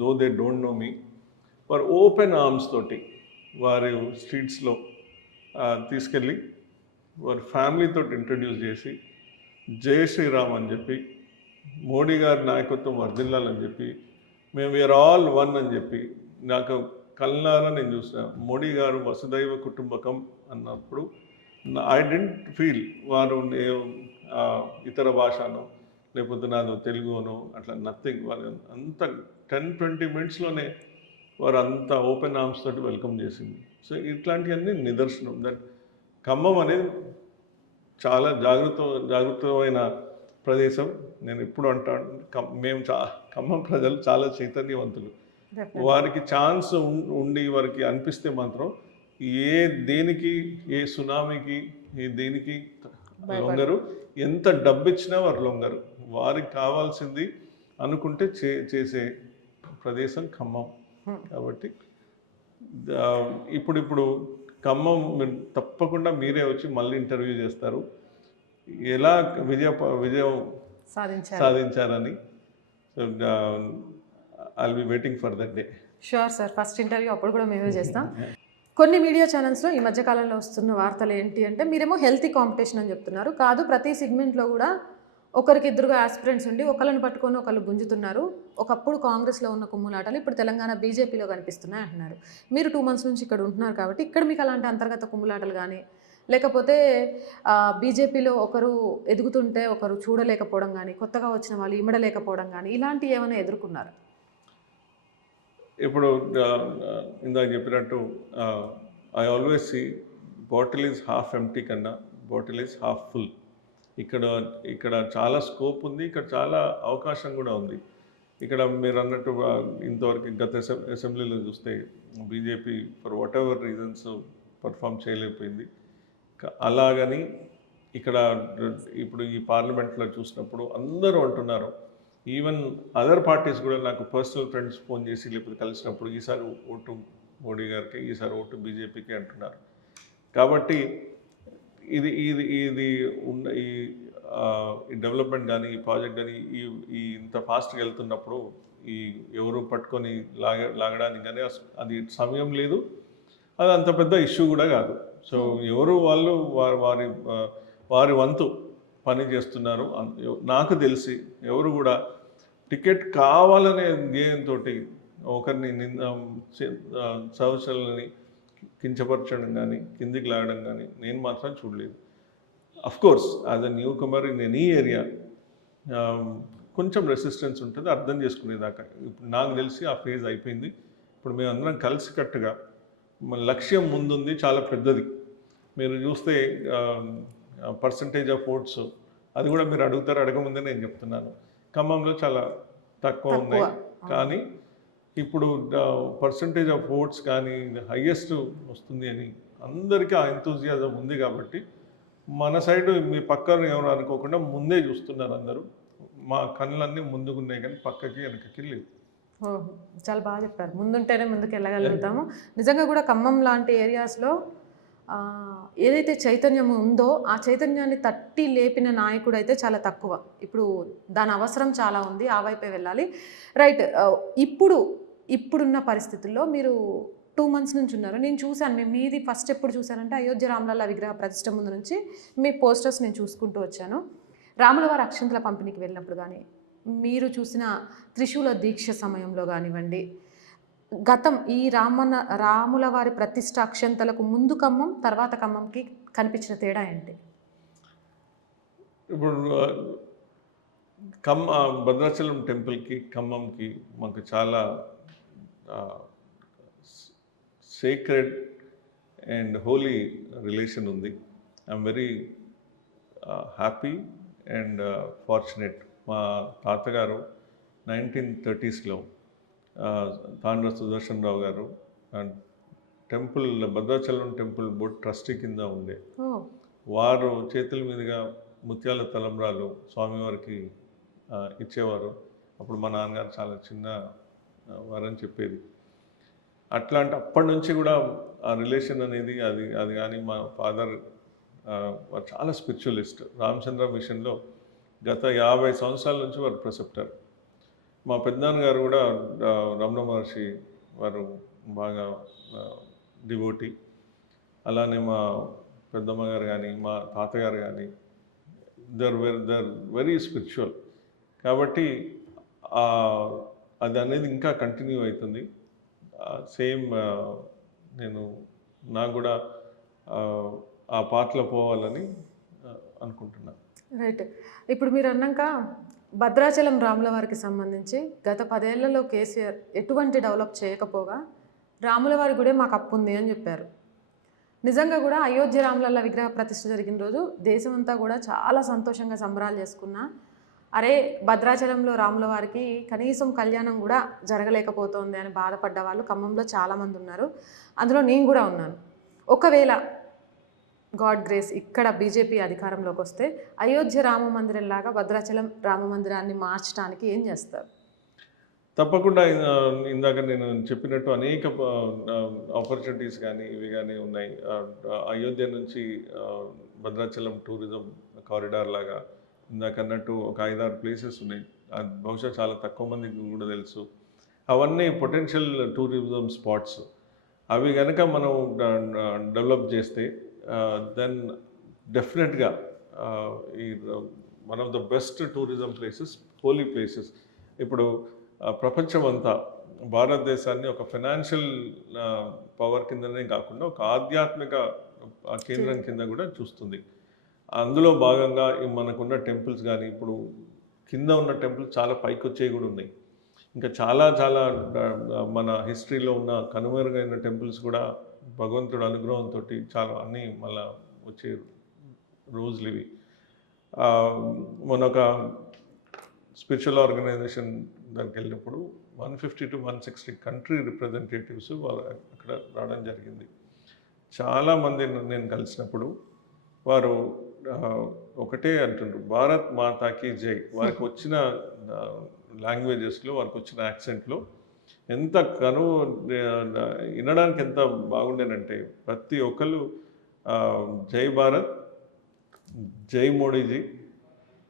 though they don't know me, వారు ఓపెన్ ఆర్మ్స్ తోటి వారి స్ట్రీట్స్లో తీసుకెళ్ళి వారి ఫ్యామిలీతో ఇంట్రడ్యూస్ చేసి జై శ్రీరామ్ అని చెప్పి, మోడీ గారి నాయకత్వం వర్ధిల్లాలని చెప్పి, మేము వీఆర్ ఆల్ వన్ అని చెప్పి, నాకు కల్లారా నేను చూసిన మోడీ గారు వసుదైవ కుటుంబకం అన్నప్పుడు ఐ డెంట్ ఫీల్ వారు ఇతర భాషనో లేకపోతే నాదో తెలుగునో అట్లా నథింగ్. వాళ్ళు అంత 10-20 మినిట్స్లోనే వారు అంత ఓపెన్ ఆర్మ్స్ తోటి వెల్కమ్ చేసింది. సో ఇట్లాంటివన్నీ నిదర్శనం దట్ ఖమ్మం అనేది చాలా జాగృతమైన ప్రదేశం. నేను ఎప్పుడు అంటాను మేము ఖమ్మం ప్రజలు చాలా చైతన్యవంతులు. వారికి ఛాన్స్ ఉండి వారికి అనిపిస్తే మాత్రం దేనికి ఏ సునామీకి దేనికి లొంగరు. ఎంత డబ్బు ఇచ్చినా వారు లొంగరు. వారికి కావాల్సింది అనుకుంటే చేసే ప్రదేశం ఖమ్మం. కాబట్టి ఇప్పుడు ఖమ్మం తప్పకుండా మీరే వచ్చి మళ్ళీ ఇంటర్వ్యూ చేస్తారు ఎలా విజయం సాధించారని. So I'll be waiting for that day. Sure sir, first interview అప్పుడు కూడా మేమే చేస్తాం. కొన్ని మీడియా ఛానల్స్లో ఈ మధ్యకాలంలో వస్తున్న వార్తలు ఏంటి అంటే, మీరేమో హెల్తీ కాంపిటీషన్ అని చెప్తున్నారు. కాదు, ప్రతి సెగ్మెంట్లో కూడా ఒకరికి ఇద్దరుగా ఆస్పిరెంట్స్ ఉండి ఒకళ్ళని పట్టుకొని ఒకళ్ళు గుంజుతున్నారు. ఒకప్పుడు కాంగ్రెస్లో ఉన్న కుమ్ములాటలు ఇప్పుడు తెలంగాణ బీజేపీలో కనిపిస్తున్నాయి అంటున్నారు. మీరు 2 months నుంచి ఇక్కడ ఉంటున్నారు కాబట్టి ఇక్కడ మీకు అలాంటి అంతర్గత కుమ్ములాటలు కానీ, లేకపోతే బీజేపీలో ఒకరు ఎదుగుతుంటే ఒకరు చూడలేకపోవడం కానీ, కొత్తగా వచ్చిన వాళ్ళు ఇమడలేకపోవడం కానీ, ఇలాంటివి ఏమైనా ఎదుర్కొన్నారు? ఇప్పుడు ఇందాక చెప్పినట్టు I always see bottle is half empty కన్నా బాటిల్ ఈజ్ హాఫ్ ఫుల్. ఇక్కడ చాలా స్కోప్ ఉంది, ఇక్కడ చాలా అవకాశం కూడా ఉంది. ఇక్కడ మీరు అన్నట్టు ఇంతవరకు గత అసెంబ్లీలో చూస్తే BJP for what ever reasons perform చేయలేకపోయింది. అలాగని ఇక్కడ ఇప్పుడు ఈ పార్లమెంట్లో చూసినప్పుడు అందరూ అంటున్నారు, ఈవెన్ అదర్ పార్టీస్ కూడా నాకు పర్సనల్ ఫ్రెండ్స్ ఫోన్ చేసి లేకపోతే కలిసినప్పుడు ఈసారి ఓటు మోడీ గారికి, ఈసారి ఓటు బీజేపీకి అంటున్నారు. కాబట్టి ఇది ఉన్న ఈ డెవలప్మెంట్ కానీ ఈ ప్రాజెక్ట్ కానీ ఈ ఇంత ఫాస్ట్గా వెళ్తున్నప్పుడు ఈ ఎవరు పట్టుకొని లాగడానికి కానీ అది సమయం లేదు, అది అంత పెద్ద ఇష్యూ కూడా కాదు. సో ఎవరు వాళ్ళు వారి వంతు పని చేస్తున్నారు. నాకు తెలిసి ఎవరు కూడా టికెట్ కావాలనే ధ్యేయంతో ఒకరిని సహచరులని కించపరచడం కానీ కిందికి లాగడం కానీ నేను మాత్రం చూడలేదు. Of course as a newcomer in any area కొంచెం రెసిస్టెన్స్ ఉంటుంది, అర్థం చేసుకునేదాకా. ఇప్పుడు నాకు తెలిసి ఆ ఫేజ్ అయిపోయింది. ఇప్పుడు మేము అందరం కలిసికట్టుగా మన లక్ష్యం ముందుంది, చాలా పెద్దది. మీరు చూస్తే పర్సంటేజ్ ఆఫ్ ఓట్స్ అది కూడా మీరు అడగముందే నేను చెప్తున్నాను, ఖమ్మంలో చాలా తక్కువ ఉన్నాయి. కానీ ఇప్పుడు పర్సంటేజ్ ఆఫ్ ఓట్స్ కానీ హైయెస్ట్ వస్తుంది అని అందరికీ ఆ ఎంతూజియాజం ఉంది. కాబట్టి మన సైడ్ మీ పక్కన ఎవరు అనుకోకుండా ముందే చూస్తున్నారు అందరూ. మా కళ్ళన్నీ ముందుకున్నాయి కానీ పక్కకి వెనకకి లేవు. చాలా బాగా చెప్పారు. ముందుంటేనే ముందుకు వెళ్ళగలుగుతాము. నిజంగా కూడా ఖమ్మం లాంటి ఏరియాస్లో ఏదైతే చైతన్యం ఉందో ఆ చైతన్యాన్ని తట్టి లేపిన నాయకుడు అయితే చాలా తక్కువ. ఇప్పుడు దాని అవసరం చాలా ఉంది, ఆ వైపే వెళ్ళాలి. రైట్, ఇప్పుడున్న పరిస్థితుల్లో మీరు 2 months నుంచి ఉన్నారు. నేను చూశాను, మీది ఫస్ట్ ఎప్పుడు చూశానంటే అయోధ్య రామలల్ల విగ్రహ ప్రతిష్ఠ ముందు నుంచి మీ పోస్టర్స్ నేను చూసుకుంటూ వచ్చాను. రాములవారి అక్షంతల పంపిణీకి వెళ్ళినప్పుడు కానీ, మీరు చూసిన త్రిశూల దీక్ష సమయంలో కానివ్వండి, గతం ఈ రాముల వారి ప్రతిష్ఠ అక్షంతలకు ముందు ఖమ్మం తర్వాత ఖమ్మంకి కనిపించిన తేడా ఏంటి? ఇప్పుడు భద్రాచలం టెంపుల్కి ఖమ్మంకి మాకు చాలా సేక్రెడ్ అండ్ హోలీ రిలేషన్ ఉంది. I'm very happy and fortunate. మా తాతగారు 1930s తాండ్ర సుదర్శన్ రావు గారు temple Bhadrachalam temple board trustee కింద ఉండే. వారు చేతుల మీదుగా ముత్యాల తలంబ్రాలు స్వామివారికి ఇచ్చేవారు. అప్పుడు మా నాన్నగారు చాలా చిన్న వారని చెప్పేది. అట్లాంటి అప్పటి నుంచి కూడా ఆ రిలేషన్ అనేది అది కానీ మా ఫాదర్ చాలా స్పిరిచువలిస్ట్. రామచంద్ర మిషన్లో గత 50 సంవత్సరాల నుంచి వారు ప్రెసెప్టర్. మా పెద్దనాన్నగారు కూడా రమణ మహర్షి వారు బాగా డివోటీ. అలానే మా పెద్దమ్మ గారు కానీ మా తాతగారు కానీ దర్ వెరీ స్పిరిచువల్. కాబట్టి అది అనేది ఇంకా కంటిన్యూ అవుతుంది. సేమ్ నాకు కూడా ఆ పాటలో పోవాలని అనుకుంటున్నాను. రైట్, ఇప్పుడు మీరు అన్నాక భద్రాచలం రాముల వారికి సంబంధించి గత 10 ఏళ్లలో కేసీఆర్ ఎటువంటి డెవలప్ చేయకపోగా రాముల వారి గుడే మాకు అప్పు ఉంది అని చెప్పారు. నిజంగా కూడా అయోధ్య రామలల్ల విగ్రహ ప్రతిష్ఠ జరిగిన రోజు దేశమంతా కూడా చాలా సంతోషంగా సంబరాలు చేసుకున్నా. అరే భద్రాచలంలో రాముల వారికి కనీసం కళ్యాణం కూడా జరగలేకపోతుంది అని బాధపడ్డ వాళ్ళు ఖమ్మంలో చాలామంది ఉన్నారు. అందులో నేను కూడా ఉన్నాను. ఒకవేళ గాడ్ గ్రేస్ ఇక్కడ బీజేపీ అధికారంలోకి వస్తే అయోధ్య రామ మందిరంలాగా భద్రాచలం రామ మందిరాన్ని మార్చడానికి ఏం చేస్తారు? తప్పకుండా ఇందాక నేను చెప్పినట్టు అనేక ఆపర్చునిటీస్ కానీ ఇవి కానీ ఉన్నాయి. అయోధ్య నుంచి భద్రాచలం టూరిజం కారిడార్ లాగా ఇందాక అన్నట్టు ఒక 5-6 ప్లేసెస్ ఉన్నాయి. అది బహుశా చాలా తక్కువ మందికి కూడా తెలుసు. అవన్నీ పొటెన్షియల్ టూరిజం స్పాట్స్. అవి కనుక మనం డెవలప్ చేస్తే దెన్ డెఫినెట్గా ఈ one of the best tourism places, holy places. ఇప్పుడు ప్రపంచం అంతా భారతదేశాన్ని ఒక ఫైనాన్షియల్ పవర్ కిందనే కాకుండా ఒక ఆధ్యాత్మిక కేంద్రం కింద కూడా చూస్తుంది. అందులో భాగంగా మనకున్న టెంపుల్స్ కానీ ఇప్పుడు కింద ఉన్న టెంపుల్స్ చాలా పైకి వచ్చేవి కూడా ఉన్నాయి. ఇంకా చాలా చాలా మన హిస్టరీలో ఉన్న కనుమరుగైన టెంపుల్స్ కూడా భగవంతుడు అనుగ్రహంతో చాలా అన్నీ మళ్ళా వచ్చే రోజులు ఇవి. మన ఒక స్పిరిచువల్ ఆర్గనైజేషన్ దానికి వెళ్ళినప్పుడు 150 to 160 కంట్రీ రిప్రజెంటేటివ్స్ అక్కడ రావడం జరిగింది. చాలామంది నేను కలిసినప్పుడు వారు ఒకటే అంటుండ్రు, భారత్ మాతాకి జై. వారికి వచ్చిన లాంగ్వేజెస్లో, వారికి వచ్చిన యాక్సెంట్లో ఎంత వినడానికి ఎంత బాగుండేనంటే ప్రతి ఒక్కరు జై భారత్, జై మోడీజీ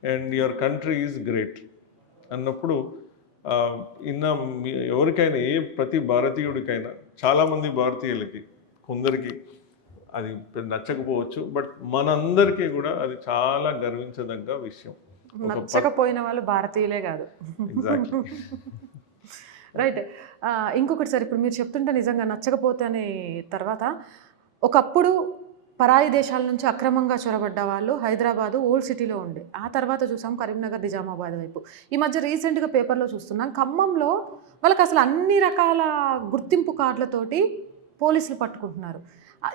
and your country is great అన్నప్పుడు ఎవరికైనా ప్రతి భారతీయుడికైనా, చాలామంది భారతీయులకి కొందరికి అది నచ్చకపోవచ్చు, బట్ మనందరికీ కూడా అది చాలా గర్వించదగ్గ విషయం. నచ్చకపోయిన వాళ్ళు భారతీయులే కాదు. ఎగ్జాక్ట్లీ. రైట్. ఇంకొకటి సార్, ఇప్పుడు మీరు చెప్తుంటే నిజంగా నచ్చకపోతే అనే తర్వాత ఒకప్పుడు పరాయి దేశాల నుంచి అక్రమంగా చొరబడ్డ వాళ్ళు హైదరాబాదు ఓల్డ్ సిటీలో ఉండే, ఆ తర్వాత చూసాం కరీంనగర్, నిజామాబాద్ వైపు. ఈ మధ్య రీసెంట్గా పేపర్లో చూస్తున్నాం ఖమ్మంలో వాళ్ళకి అసలు అన్ని రకాల గుర్తింపు కార్డులతోటి పోలీసులు పట్టుకుంటున్నారు.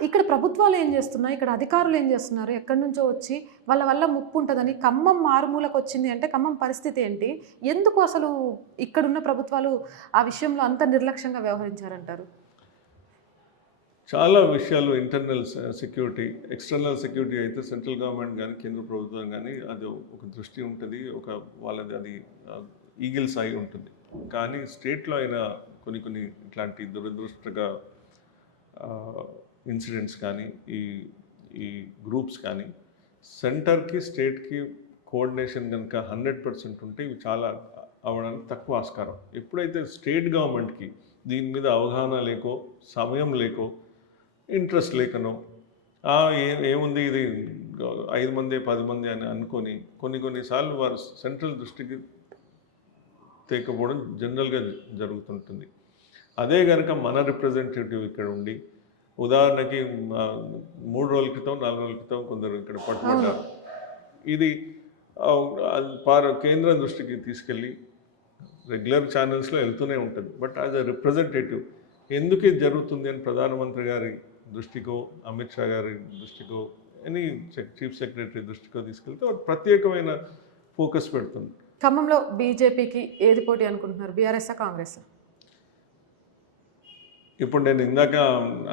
ఇక్కడ ప్రభుత్వాలు ఏం చేస్తున్నాయి, ఇక్కడ అధికారులు ఏం చేస్తున్నారు, ఎక్కడి నుంచో వచ్చి వాళ్ళ వల్ల ముప్పు ఉంటుందని ఖమ్మం మారుమూలకు వచ్చింది అంటే ఖమ్మం పరిస్థితి ఏంటి? ఎందుకు అసలు ఇక్కడున్న ప్రభుత్వాలు ఆ విషయంలో అంత నిర్లక్ష్యంగా వ్యవహరించారంటారు? చాలా విషయాలు, ఇంటర్నల్ సెక్యూరిటీ, ఎక్స్టర్నల్ సెక్యూరిటీ అయితే సెంట్రల్ గవర్నమెంట్ కానీ కేంద్ర ప్రభుత్వం కానీ అది ఒక దృష్టి ఉంటుంది, ఒక వాళ్ళది అది ఈగిల్స్ అయి ఉంటుంది. కానీ స్టేట్లో అయినా కొన్ని ఇట్లాంటి దురదృష్టంగా ఇన్సిడెంట్స్ కానీ ఈ గ్రూప్స్ కానీ సెంటర్కి స్టేట్కి కోఆర్డినేషన్ కనుక 100% ఉంటే ఇవి చాలా అవ్వడానికి తక్కువ ఆస్కారం. ఎప్పుడైతే స్టేట్ గవర్నమెంట్కి దీని మీద అవగాహన లేకో, సమయం లేకో, ఇంట్రెస్ట్ లేకనో, ఏముంది ఇది 5 మంది 10 మంది అని అనుకొని కొన్నిసార్లు వారు సెంట్రల్ దృష్టికి తేకపోవడం జనరల్గా జరుగుతుంటుంది. అదే కనుక మన రిప్రజెంటేటివ్ ఇక్కడ ఉండి, ఉదాహరణకి 3 రోజుల క్రితం 4 రోజుల క్రితం కొందరు ఇక్కడ పట్టుబడ్డారు. ఇది కేంద్రం దృష్టికి తీసుకెళ్ళి రెగ్యులర్ ఛానల్స్లో వెళ్తూనే ఉంటుంది. బట్ యాజ్ అ రిప్రజెంటేటివ్ ఎందుకు ఇది జరుగుతుంది అని ప్రధానమంత్రి గారి దృష్టికో, అమిత్ షా గారి దృష్టికో, ఎనీ చీఫ్ సెక్రటరీ దృష్టికో తీసుకెళ్తే ప్రత్యేకమైన ఫోకస్ పెడుతుంది. ఖమ్మంలో బీజేపీకి ఏది పోటీ అనుకుంటున్నారు, బీఆర్ఎస్ కాంగ్రెస్? ఇప్పుడు నేను ఇందాక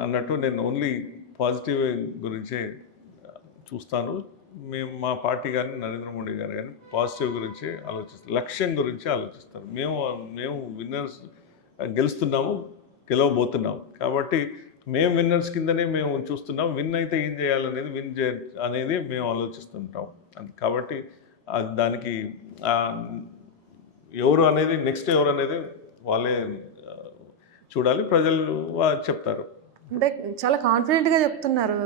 అన్నట్టు నేను ఓన్లీ పాజిటివ్ గురించే చూస్తాను. మా పార్టీ కానీ నరేంద్ర మోడీ గారు కానీ పాజిటివ్ గురించే ఆలోచిస్తారు, లక్ష్యం గురించి ఆలోచిస్తారు. మేము విన్నర్స్, గెలుస్తున్నాము, గెలవబోతున్నాము కాబట్టి మేము విన్నర్స్ కిందనే మేము చూస్తున్నాం. విన్ అయితే ఏం చేయాలనేది అనేది మేము ఆలోచిస్తుంటాం. కాబట్టి దానికి ఎవరు అనేది నెక్స్ట్ ఎవరు అనేది వాళ్ళే చూడాలి, ప్రజలు చెప్తారు. అంటే చాలా కాన్ఫిడెంట్గా చెప్తున్నారు.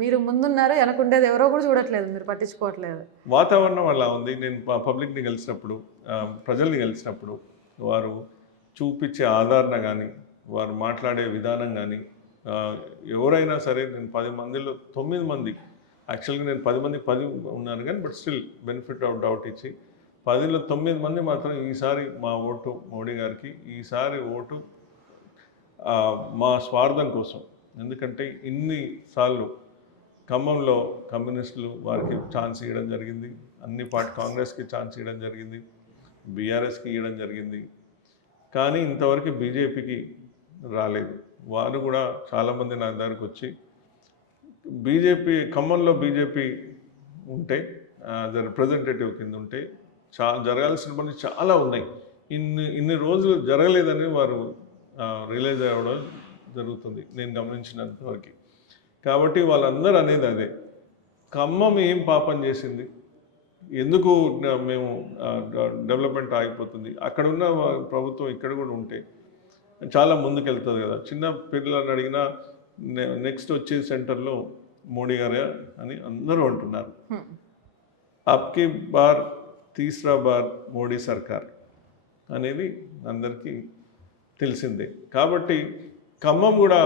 మీరు ముందున్నారు, వెనకుండేది ఎవరో కూడా చూడట్లేదు, మీరు పట్టించుకోవట్లేదు. వాతావరణం అలా ఉంది. నేను పబ్లిక్ని కలిసినప్పుడు, ప్రజల్ని కలిసినప్పుడు వారు చూపించే ఆదరణ కానీ, వారు మాట్లాడే విధానం కానీ, ఎవరైనా సరే, నేను 10 మందిలో 9 మంది, యాక్చువల్గా నేను 10 మంది 10 ఉన్నాను కానీ but still benefit of doubt ఇచ్చి 10లో 9 మంది మాత్రం ఈసారి మా ఓటు మోడీ గారికి, ఈసారి ఓటు మా స్వార్థం కోసం. ఎందుకంటే ఇన్ని సార్లు ఖమ్మంలో కమ్యూనిస్టులు వారికి ఛాన్స్ ఇవ్వడం జరిగింది, అన్ని పార్టీ కాంగ్రెస్కి ఛాన్స్ ఇవ్వడం జరిగింది, బీఆర్ఎస్కి ఇవ్వడం జరిగింది, కానీ ఇంతవరకు బీజేపీకి రాలేదు. వారు కూడా చాలామంది నా దగ్గరకు వచ్చి ఖమ్మంలో బీజేపీ ఉంటే రిప్రజెంటేటివ్ కింద ఉంటే జరగాల్సిన పనులు చాలా ఉన్నాయి, ఇన్ని రోజులు జరగలేదని వారు రియలైజ్ అవ్వడం జరుగుతుంది నేను గమనించినంతవరకు. కాబట్టి వాళ్ళందరూ అనేది అదే, ఖమ్మం ఏం పాపం చేసింది, ఎందుకు మేము డెవలప్మెంట్ ఆగిపోతుంది, అక్కడ ఉన్న ప్రభుత్వం ఇక్కడ కూడా ఉంటే చాలా ముందుకెళ్తుంది కదా. చిన్న పిల్లలను అడిగినా నెక్స్ట్ వచ్చే సెంటర్లో మోడీ గారే అని అందరూ అంటున్నారు. అబ్కి బార్ తీసరా బార్ మోడీ సర్కార్ అనేది అందరికీ తెలిసిందే. కాబట్టి ఖమ్మం కూడా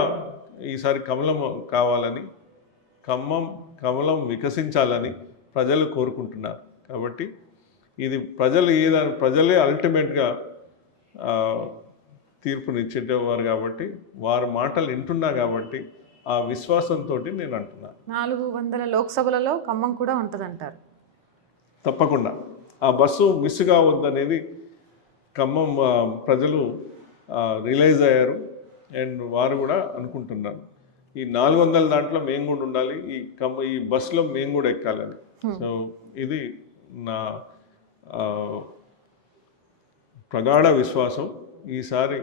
ఈసారి కమలం కావాలని, కమలం వికసించాలని ప్రజలు కోరుకుంటున్నారు. కాబట్టి ఇది ప్రజలే అల్టిమేట్గా తీర్పునిచ్చేవారు కాబట్టి వారి మాటలు వింటున్నా కాబట్టి ఆ విశ్వాసంతో నేను అంటున్నాను. 400 లోక్సభలలో ఖమ్మం కూడా ఉంటుందంటారు. తప్పకుండా ఆ బస్సు మిస్ కావద్దనేది ఖమ్మం ప్రజలు రియలైజ్ అయ్యారు అండ్ వారు కూడా అనుకుంటున్నారు. ఈ 400 దాంట్లో మేము కూడా ఉండాలి, ఈ బస్సులో మేము కూడా ఎక్కాలని. సో ఇది నా ప్రగాఢ విశ్వాసం. ఈసారి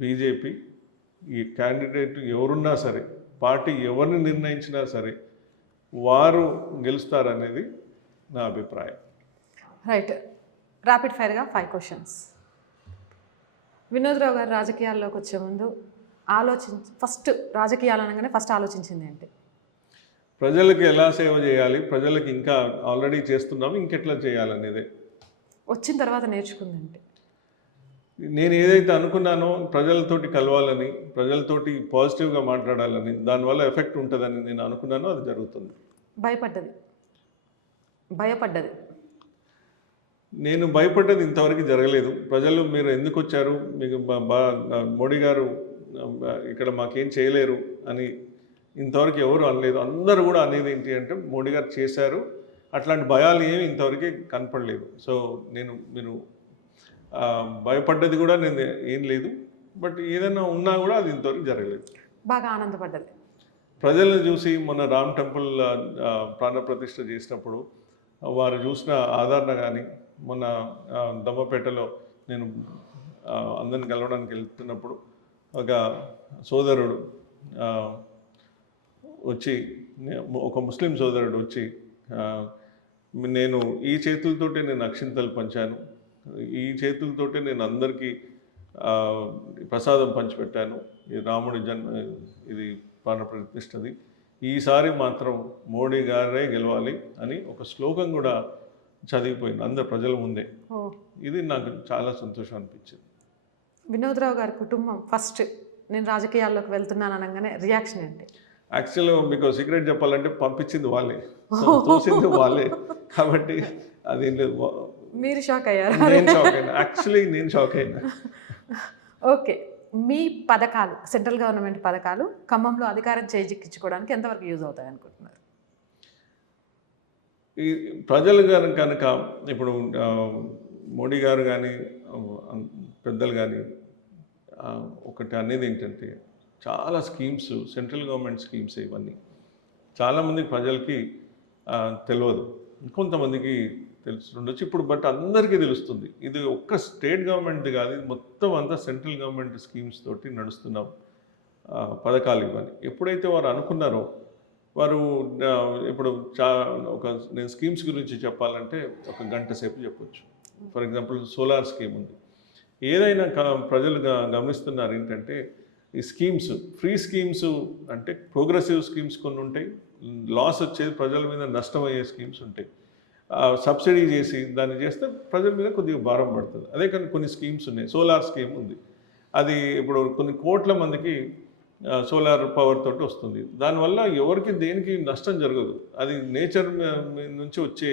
బీజేపీ ఈ క్యాండిడేట్ ఎవరున్నా సరే, పార్టీ ఎవరిని నిర్ణయించినా సరే వారు గెలుస్తారనేది నా అభిప్రాయం. రైట్, ర్యాపిడ్ ఫైర్గా 5 క్వశ్చన్స్. వినోద్ రావు గారు రాజకీయాల్లోకి వచ్చే ముందు ఫస్ట్ రాజకీయాలు అనగానే ఫస్ట్ ఆలోచించింది ఏంటి? ప్రజలకు ఎలా సేవ చేయాలి, ప్రజలకు ఇంకా ఆల్రెడీ చేస్తున్నాము ఇంకెట్లా చేయాలనేదే. వచ్చిన తర్వాత నేర్చుకుందంటే నేను ఏదైతే అనుకున్నానో ప్రజలతోటి కలవాలని, ప్రజలతోటి పాజిటివ్గా మాట్లాడాలని, దానివల్ల ఎఫెక్ట్ ఉంటుందని నేను అనుకున్నానో అది జరుగుతుంది. భయపడ్డది నేను భయపడ్డది ఇంతవరకు జరగలేదు. ప్రజలు మీరు ఎందుకు వచ్చారు, మీకు మోడీ గారు ఇక్కడ మాకేం చేయలేరు అని ఇంతవరకు ఎవరు అనలేదు. అందరూ కూడా అనేది ఏంటి అంటే మోడీ గారు చేశారు, అట్లాంటి భయాలు ఏమి ఇంతవరకు కనపడలేదు. సో మీరు భయపడ్డది కూడా నేను ఏం లేదు, బట్ ఏదైనా ఉన్నా కూడా అది ఇంతవరకు జరగలేదు. బాగా ఆనందపడ్డది ప్రజలను చూసి. మొన్న రామ్ టెంపుల్ ప్రాణప్రతిష్ఠ చేసినప్పుడు వారు చూసిన ఆదరణ కానీ, మొన్న దమ్మపేటలో నేను అందరిని కలవడానికి వెళ్తున్నప్పుడు ఒక సోదరుడు వచ్చి, ఒక ముస్లిం సోదరుడు వచ్చి, నేను ఈ చేతులతోటే నేను అక్షింతలు పంచాను, ఈ చేతులతోటే నేను అందరికీ ప్రసాదం పంచిపెట్టాను, ఈ రాముడి ఇది ప్రాణప్రతిష్ఠది, ఈసారి మాత్రం మోడీ గారే గెలవాలి అని ఒక శ్లోకం కూడా చదివిపోయింది అందరు ప్రజల ముందే. ఇది నాకు చాలా సంతోషం అనిపించింది. వినోద్ రావు గారి కుటుంబం ఫస్ట్ నేను రాజకీయాల్లోకి వెళ్తున్నాను అనగానే రియాక్షన్ ఏంటి? యాక్చువల్గా మీకు సీక్రెట్ చెప్పాలంటే పంపించింది వాళ్ళే, చూసింది వాళ్ళే, కాబట్టి అది మీరు షాక్ అయ్యారు? నేను షాక్ అయినా, యాక్చువల్లీ నేను షాక్ అయినా. ఓకే, మీ పథకాలు, సెంట్రల్ గవర్నమెంట్ పథకాలు ఖమ్మంలో అధికారం చేజిక్కించుకోవడానికి ఎంతవరకు యూజ్ అవుతాయి అనుకుంటున్నారు? ఈ ప్రజలు కనుక ఇప్పుడు మోడీ గారు కానీ పెద్దలు కానీ ఒకటి అనేది ఏంటంటే, చాలా స్కీమ్స్, సెంట్రల్ గవర్నమెంట్ స్కీమ్స్ ఇవన్నీ చాలామంది ప్రజలకి తెలియదు, కొంతమందికి తెలుస్తుండొచ్చు ఇప్పుడు, బట్ అందరికీ తెలుస్తుంది. ఇది ఒక్క స్టేట్ గవర్నమెంట్ది కాదు, ఇది మొత్తం అంతా సెంట్రల్ గవర్నమెంట్ స్కీమ్స్ తోటి నడుస్తున్న పథకాలు ఇవన్నీ. ఎప్పుడైతే వారు అనుకున్నారో, వారు ఇప్పుడు నేను స్కీమ్స్ గురించి చెప్పాలంటే ఒక గంట సేపు చెప్పొచ్చు. ఫర్ ఎగ్జాంపుల్ సోలార్ స్కీమ్ ఉంది. ఏదైనా ప్రజలు గమనిస్తున్నారు ఏంటంటే, ఈ స్కీమ్స్ ఫ్రీ స్కీమ్స్ అంటే ప్రోగ్రెసివ్ స్కీమ్స్ కొన్ని ఉంటాయి, లాస్ వచ్చేది ప్రజల మీద నష్టమయ్యే స్కీమ్స్ ఉంటాయి. సబ్సిడీ చేసి దాన్ని చేస్తే ప్రజల మీద కొద్దిగా భారం పడుతుంది. అదే కానీ కొన్ని స్కీమ్స్ ఉన్నాయి. సోలార్ స్కీమ్ ఉంది, అది ఇప్పుడు కొన్ని కోట్ల మందికి సోలార్ పవర్ తోటి వస్తుంది. దానివల్ల ఎవరికి దేనికి నష్టం జరగదు, అది నేచర్ నుంచి వచ్చే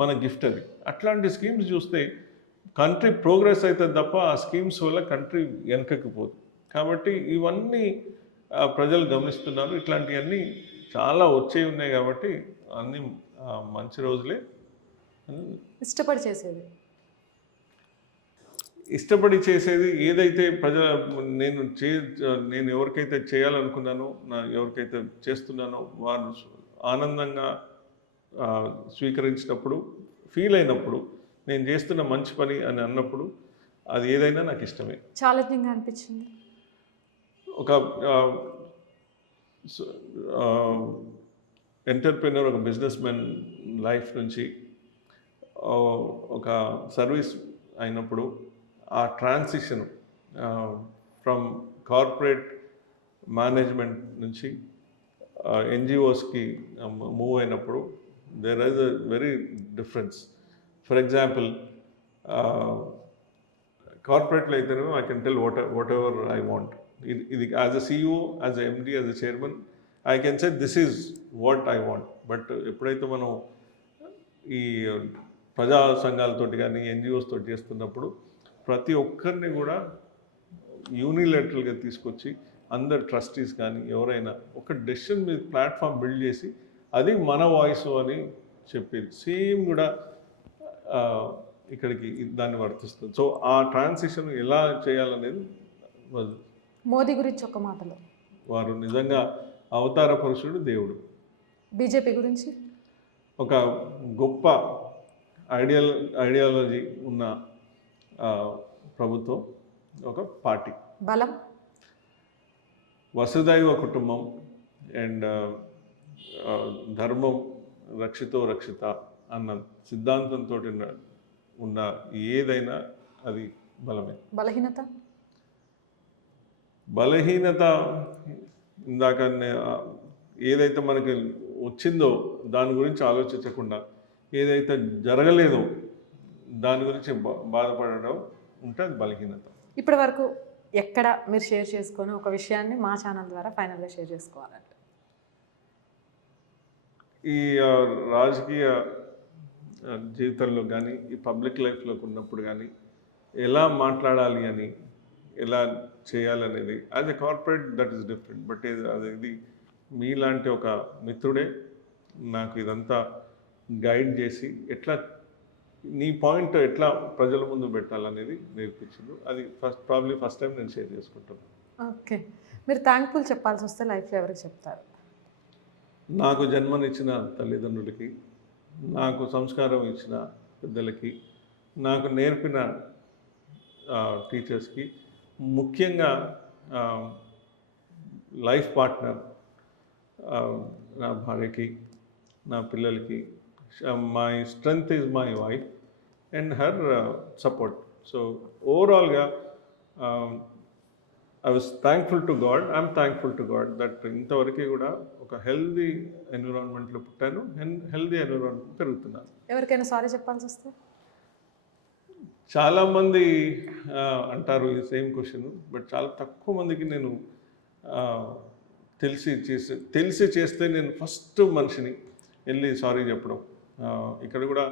మన గిఫ్ట్ అది. అట్లాంటి స్కీమ్స్ చూస్తే కంట్రీ ప్రోగ్రెస్ అవుతుంది తప్ప ఆ స్కీమ్స్ వల్ల కంట్రీ వెనకకి పోదు. కాబట్టి ఇవన్నీ ప్రజలు గమనిస్తున్నారు. ఇట్లాంటివన్నీ చాలా వచ్చేవి ఉన్నాయి కాబట్టి అన్నీ మంచి రోజులే. ఇష్టపడి చేసేది ఇష్టపడి చేసేది ఏదైతే నేను ఎవరికైతే చేయాలనుకున్నానో, ఎవరికైతే చేస్తున్నానో వారు ఆనందంగా స్వీకరించినప్పుడు, ఫీల్ అయినప్పుడు, నేను చేస్తున్న మంచి పని అని అన్నప్పుడు అది ఏదైనా నాకు ఇష్టమే. ఛాలెంజింగ్ అనిపించింది ఒక ఎంటర్ప్రెన్యూర్, ఒక బిజినెస్ మ్యాన్ లైఫ్ నుంచి ఒక సర్వీస్ అయినప్పుడు ఆ ట్రాన్సిషన్ ఫ్రమ్ కార్పొరేట్ మేనేజ్మెంట్ నుంచి ఎన్జిఓస్కి మూవ్ అయినప్పుడు there is a very difference. For example, కార్పొరేట్లో అయితేనేమో I can tell whatever I want. ఇది as a CEO, as a MD, as a chairman I can say this is what I want. But ఎప్పుడైతే మనం ఈ ప్రజా సంఘాలతోటి కానీ NGOs తోటి చేస్తున్నప్పుడు ప్రతి ఒక్కరిని కూడా యూనిలేటరల్గా తీసుకొచ్చి అందరు ట్రస్టీస్ కానీ ఎవరైనా ఒక డెసిషన్ మీద ప్లాట్ఫామ్ బిల్డ్ చేసి అది మన వాయిస్ అని చెప్పేది సేమ్ కూడా ఇక్కడికి దాన్ని వర్తిస్తుంది. సో ఆ ట్రాన్సిషన్ ఎలా చేయాలనేది మోదీ గురించి ఒక మాటలో వారు నిజంగా అవతార పురుషుడు, దేవుడు. బీజేపీ గురించి ఒక గొప్ప ఐడియాలజీ ఉన్న ప్రభుత్వం, ఒక పార్టీ. బలం వసుదైవ కుటుంబం అండ్ ధర్మం రక్షితో రక్షిత అన్న సిద్ధాంతంతో ఉన్న ఏదైనా అది బలమే. బలహీనత ఇందాక ఏదైతే మనకి వచ్చిందో దాని గురించి ఆలోచించకుండా ఏదైతే జరగలేదో దాని గురించి బాధపడడం ఉంటే అది బలహీనత. ఇప్పటి వరకు ఎక్కడ మీరు షేర్ చేసుకొని ఒక విషయాన్ని మా ఛానల్ ద్వారా ఫైనల్గా షేర్ చేసుకోవాలంటే? ఈ రాజకీయ జీవితంలో కానీ ఈ పబ్లిక్ లైఫ్లోకి ఉన్నప్పుడు కానీ ఎలా మాట్లాడాలి అని, ఎలా చేయాలనేది as a corporate that is different. But ఇది మీలాంటి ఒక మిత్రుడే నాకు ఇదంతా గైడ్ చేసి ఎట్లా నీ పాయింట్ ఎట్లా ప్రజల ముందు పెట్టాలనేది నేర్పించింది. అది ఫస్ట్ టైం నేను షేర్ చేసుకుంటాను. ఓకే, మీరు థ్యాంక్ఫుల్ చెప్పాల్సి వస్తే లైఫ్లో ఎవరికి చెప్తారు? నాకు జన్మనిచ్చిన తల్లిదండ్రులకి, నాకు సంస్కారం ఇచ్చిన పెద్దలకి, నాకు నేర్పిన టీచర్స్కి, ముఖ్యంగా లైఫ్ పార్ట్నర్ నా భార్యకి, నా పిల్లలకి. My strength is my wife and her support. So ఓవరాల్గా I was thankful to God, I'm thankful to God that ఇంతవరకు కూడా ఒక హెల్దీ ఎన్విరాన్మెంట్లో పుట్టాను, హెల్దీ ఎన్విరాన్మెంట్ పెరుగుతున్నాను. ఎవరికైనా సారీ చెప్పాల్సి వస్తే? చాలామంది అంటారు ఈ సేమ్ క్వశ్చన్, బట్ చాలా తక్కువ మందికి నేను తెలిసి చేస్తే నేను ఫస్ట్ మనిషిని వెళ్ళి సారీ చెప్పడం. ఇక్కడ కూడా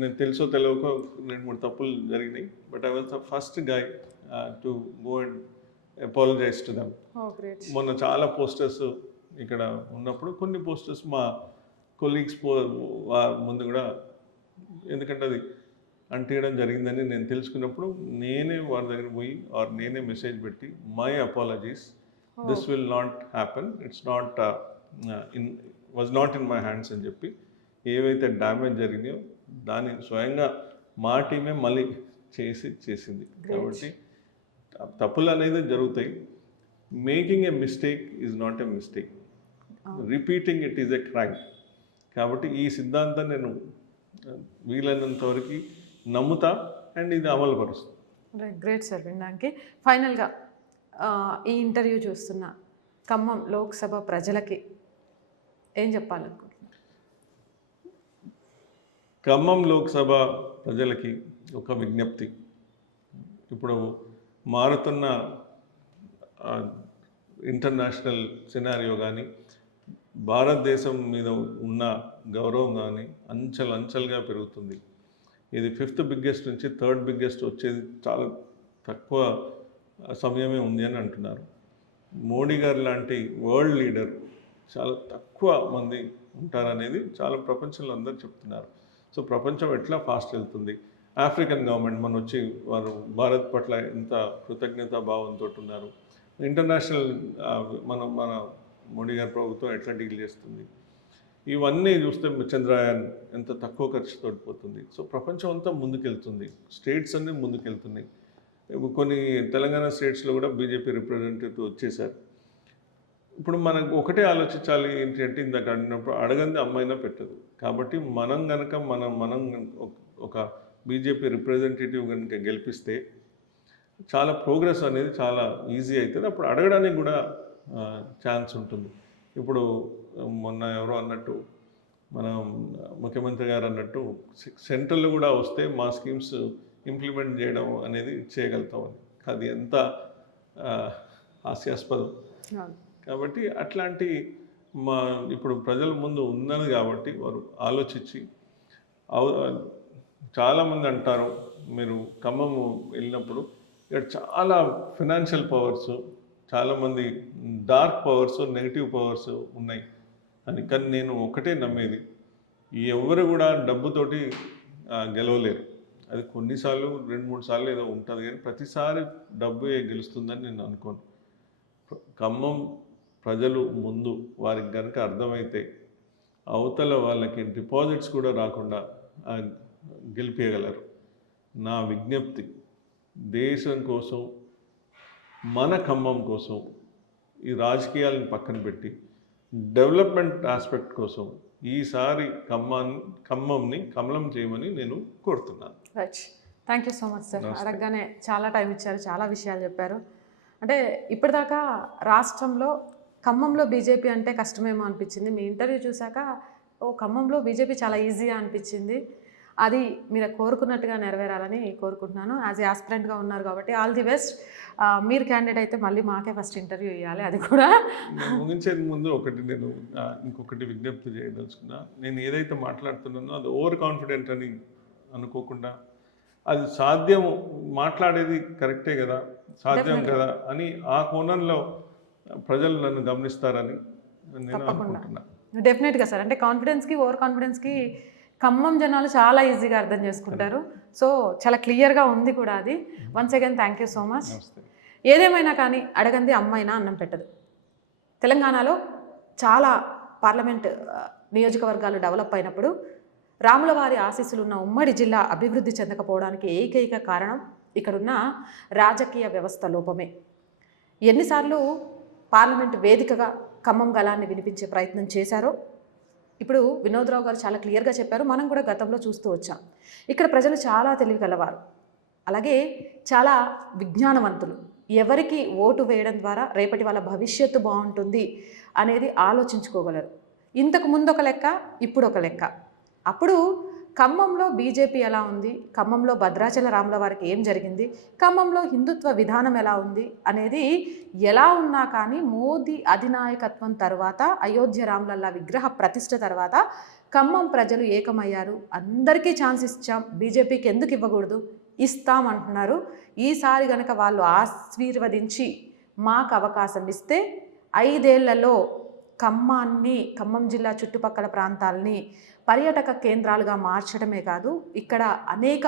నేను తెలుసో తెలియకో 2-3 తప్పులు జరిగినాయి, but I was the first guy to go and apologize to them. మొన్న చాలా పోస్టర్స్ ఇక్కడ ఉన్నప్పుడు కొన్ని పోస్టర్స్ మా కొలీగ్స్ ముందు కూడా, ఎందుకంటే అది అంటియడం జరిగిందని నేను తెలుసుకున్నప్పుడు నేనే వారి దగ్గర పోయి నేనే మెసేజ్ పెట్టి my apologies, this will not happen, it's not was not in my hands అని చెప్పి ఏవైతే డ్యామేజ్ జరిగినాయో దాన్ని స్వయంగా మా టీమే మళ్ళీ చేసింది. కాబట్టి తప్పులు అనేది జరుగుతాయి. Making a mistake is not a mistake, repeating it is a crime. కాబట్టి ఈ సిద్ధాంతం నేను వీలైనంత వరకు నమ్ముతా అండ్ ఇది అమలు పరుస్తాను. Great sir. వినడానికి ఫైనల్గా ఈ ఇంటర్వ్యూ చూస్తున్న ఖమ్మం లోక్సభ ప్రజలకి ఏం చెప్పాలనుకుంటున్నారు? ఖమ్మం లోక్సభ ప్రజలకి ఒక విజ్ఞప్తి. ఇప్పుడు మారుతున్న ఇంటర్నేషనల్ సినారియో కానీ భారతదేశం మీద ఉన్న గౌరవం కానీ అంచెలంచెలుగా పెరుగుతుంది. ఇది 5th బిగ్గెస్ట్ నుంచి 3rd బిగ్గెస్ట్ వచ్చేది చాలా తక్కువ సమయమే ఉంది అని అంటున్నారు. మోడీ గారు లాంటి వరల్డ్ లీడర్ చాలా తక్కువ మంది ఉంటారనేది చాలా ప్రపంచంలో అందరూ చెప్తున్నారు. సో ప్రపంచం ఎట్లా ఫాస్ట్ వెళ్తుంది. ఆఫ్రికన్ గవర్నమెంట్ మన వచ్చి వారు భారత్ పట్ల ఎంత కృతజ్ఞతా భావంతో ఉన్నారు. ఇంటర్నేషనల్ మన మోడీ గారి ప్రభుత్వం ఎట్లా డీల్ చేస్తుంది. ఇవన్నీ చూస్తే చంద్రయాన్ ఎంత తక్కువ ఖర్చుతో పోతుంది. సో ప్రపంచం అంతా ముందుకెళ్తుంది. స్టేట్స్ అన్నీ ముందుకెళ్తున్నాయి. కొన్ని తెలంగాణ స్టేట్స్లో కూడా బీజేపీ రిప్రజెంటేటివ్ వచ్చేసారు. ఇప్పుడు మనకు ఒకటే ఆలోచించాలి ఏంటి అంటే, ఇందాక అడిగినప్పుడు అడగంది అమ్మైనా పెట్టదు. కాబట్టి మనం కనుక మనం ఒక బీజేపీ రిప్రజెంటేటివ్ కనుక గెలిపిస్తే చాలా ప్రోగ్రెస్ అనేది చాలా ఈజీ అవుతుంది. అప్పుడు అడగడానికి కూడా ఛాన్స్ ఉంటుంది. ఇప్పుడు మొన్న ఎవరో అన్నట్టు, మన ముఖ్యమంత్రి గారు అన్నట్టు సెంట్రల్ కూడా వస్తే మా స్కీమ్స్ ఇంప్లిమెంట్ చేయడం అనేది చేయగలుగుతామని. అది ఎంత హాస్యాస్పదం. కాబట్టి అట్లాంటి ఇప్పుడు ప్రజల ముందు ఉన్నది కాబట్టి వారు ఆలోచించి, చాలామంది అంటారు మీరు ఖమ్మం వెళ్ళినప్పుడు ఇక్కడ చాలా ఫినాన్షియల్ పవర్స్, చాలామంది డార్క్ పవర్స్, నెగిటివ్ పవర్స్ ఉన్నాయి అని. కానీ నేను ఒకటే నమ్మేది, ఎవరు కూడా డబ్బుతోటి గెలవలేరు. అది కొన్నిసార్లు 2-3 సార్లు ఏదో ఉంటుంది, కానీ ప్రతిసారి డబ్బు గెలుస్తుందని నేను అనుకోను. ఖమ్మం ప్రజలు ముందు వారికి కనుక అర్థమైతే అవతల వాళ్ళకి డిపాజిట్స్ కూడా రాకుండా గెలిపేయగలరు. నా విజ్ఞప్తి, దేశం కోసం, మన ఖమ్మం కోసం ఈ రాజకీయాలను పక్కన పెట్టి డెవలప్మెంట్ ఆస్పెక్ట్ కోసం ఈసారి ఖమ్మంని కమలం చేయమని నేను కోరుతున్నాను. Right, thank you so much sir. అడగగానే చాలా టైం ఇచ్చారు, చాలా విషయాలు చెప్పారు. అంటే ఇప్పటిదాకా రాష్ట్రంలో ఖమ్మంలో బీజేపీ అంటే కష్టమేమో అనిపించింది. మీ ఇంటర్వ్యూ చూశాక ఖమ్మంలో బీజేపీ చాలా ఈజీగా అనిపించింది. అది మీరు కోరుకున్నట్టుగా నెరవేరాలని కోరుకుంటున్నాను. యాజ్ ఏ ఆస్పిరెంట్గా ఉన్నారు కాబట్టి ఆల్ ది బెస్ట్. మీరు క్యాండిడేట్ అయితే మళ్ళీ మాకే ఫస్ట్ ఇంటర్వ్యూ ఇవ్వాలి. అది కూడా ముగించే ముందు నేను ఇంకొకటి విజ్ఞప్తి చేయదలుచుకున్నా. నేను ఏదైతే మాట్లాడుతున్నానో అది ఓవర్ కాన్ఫిడెంట్ అని అనుకోకుండా, అది సాధ్యం, మాట్లాడేది కరెక్టే కదా, సాధ్యం కదా అని ఆ కోణంలో ప్రజలు నన్ను గమనిస్తారని నేను అనుకుంటున్నా. డెఫినెట్గా సార్. అంటే కాన్ఫిడెన్స్కి, ఓవర్ కాన్ఫిడెన్స్కి ఖమ్మం జనాలు చాలా ఈజీగా అర్థం చేసుకుంటారు. సో చాలా క్లియర్గా ఉంది కూడా అది. Once again thank you so much. ఏదేమైనా కానీ అడగంది అమ్మైనా అన్నం పెట్టదు. తెలంగాణలో చాలా పార్లమెంట్ నియోజకవర్గాలు డెవలప్ అయినప్పుడు రాములవారి ఆశీస్సులు ఉన్న ఉమ్మడి జిల్లా అభివృద్ధి చెందకపోవడానికి ఏకైక కారణం ఇక్కడున్న రాజకీయ వ్యవస్థ లోపమే. ఎన్నిసార్లు పార్లమెంట్ వేదికగా ఖమ్మం గళాన్ని వినిపించే ప్రయత్నం చేశారో ఇప్పుడు వినోద్రావు గారు చాలా క్లియర్గా చెప్పారు. మనం కూడా గతంలో చూస్తూ వచ్చాం. ఇక్కడ ప్రజలు చాలా తెలివిగలవారు, అలాగే చాలా విజ్ఞానవంతులు. ఎవరికి ఓటు వేయడం ద్వారా రేపటి వాళ్ళ భవిష్యత్తు బాగుంటుంది అనేది ఆలోచించుకోగలరు. ఇంతకు ముందు ఒక లెక్క, ఇప్పుడు ఒక లెక్క. అప్పుడు ఖమ్మంలో బీజేపీ ఎలా ఉంది, ఖమ్మంలో భద్రాచల రాముల వారికి ఏం జరిగింది, ఖమ్మంలో హిందుత్వ విధానం ఎలా ఉంది అనేది ఎలా ఉన్నా కానీ మోదీ అధినాయకత్వం తర్వాత, అయోధ్య రాములల్లా విగ్రహ ప్రతిష్ఠ తర్వాత ఖమ్మం ప్రజలు ఏకమయ్యారు. అందరికీ ఛాన్స్ ఇచ్చాం, బీజేపీకి ఎందుకు ఇవ్వకూడదు, ఇస్తామంటున్నారు. ఈసారి కనుక వాళ్ళు ఆశీర్వదించి మాకు అవకాశం ఇస్తే 5 ఏళ్లలో ఖమ్మం జిల్లా చుట్టుపక్కల ప్రాంతాలని పర్యాటక కేంద్రాలుగా మార్చడమే కాదు, ఇక్కడ అనేక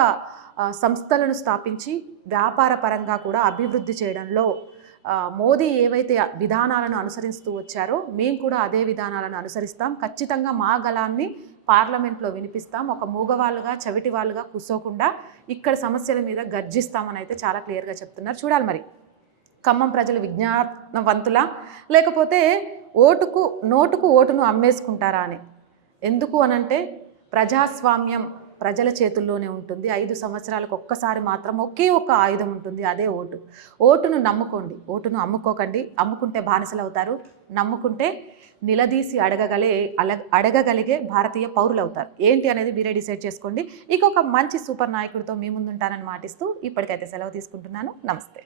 సంస్థలను స్థాపించి వ్యాపార పరంగా కూడా అభివృద్ధి చేయడంలో మోదీ ఏవైతే విధానాలను అనుసరిస్తూ వచ్చారో మేము కూడా అదే విధానాలను అనుసరిస్తాం. ఖచ్చితంగా మా గళాన్ని పార్లమెంట్లో వినిపిస్తాం. ఒక మూగవాళ్ళుగా, చెవిటి వాళ్ళుగా కూర్చోకుండా ఇక్కడ సమస్యల మీద గర్జిస్తామని అయితే చాలా క్లియర్గా చెప్తున్నారు. చూడాలి మరి ఖమ్మం ప్రజలు విజ్ఞానవంతులా, లేకపోతే నోటుకు ఓటును అమ్మేసుకుంటారా అని. ఎందుకు అనంటే ప్రజాస్వామ్యం ప్రజల చేతుల్లోనే ఉంటుంది. 5 సంవత్సరాలకు ఒక్కసారి మాత్రం ఒకే ఒక ఆయుధం ఉంటుంది, అదే ఓటు. ఓటును నమ్ముకోండి, ఓటును అమ్ముకోకండి. అమ్ముకుంటే బానిసలు అవుతారు, నమ్ముకుంటే నిలదీసి అడగగలిగే భారతీయ పౌరులు అవుతారు. ఏంటి అనేది మీరే డిసైడ్ చేసుకోండి. ఇంకొక మంచి సూపర్ నాయకుడితో మీ ముందుంటానని మాటిస్తూ ఇప్పటికైతే సెలవు తీసుకుంటున్నాను. నమస్తే.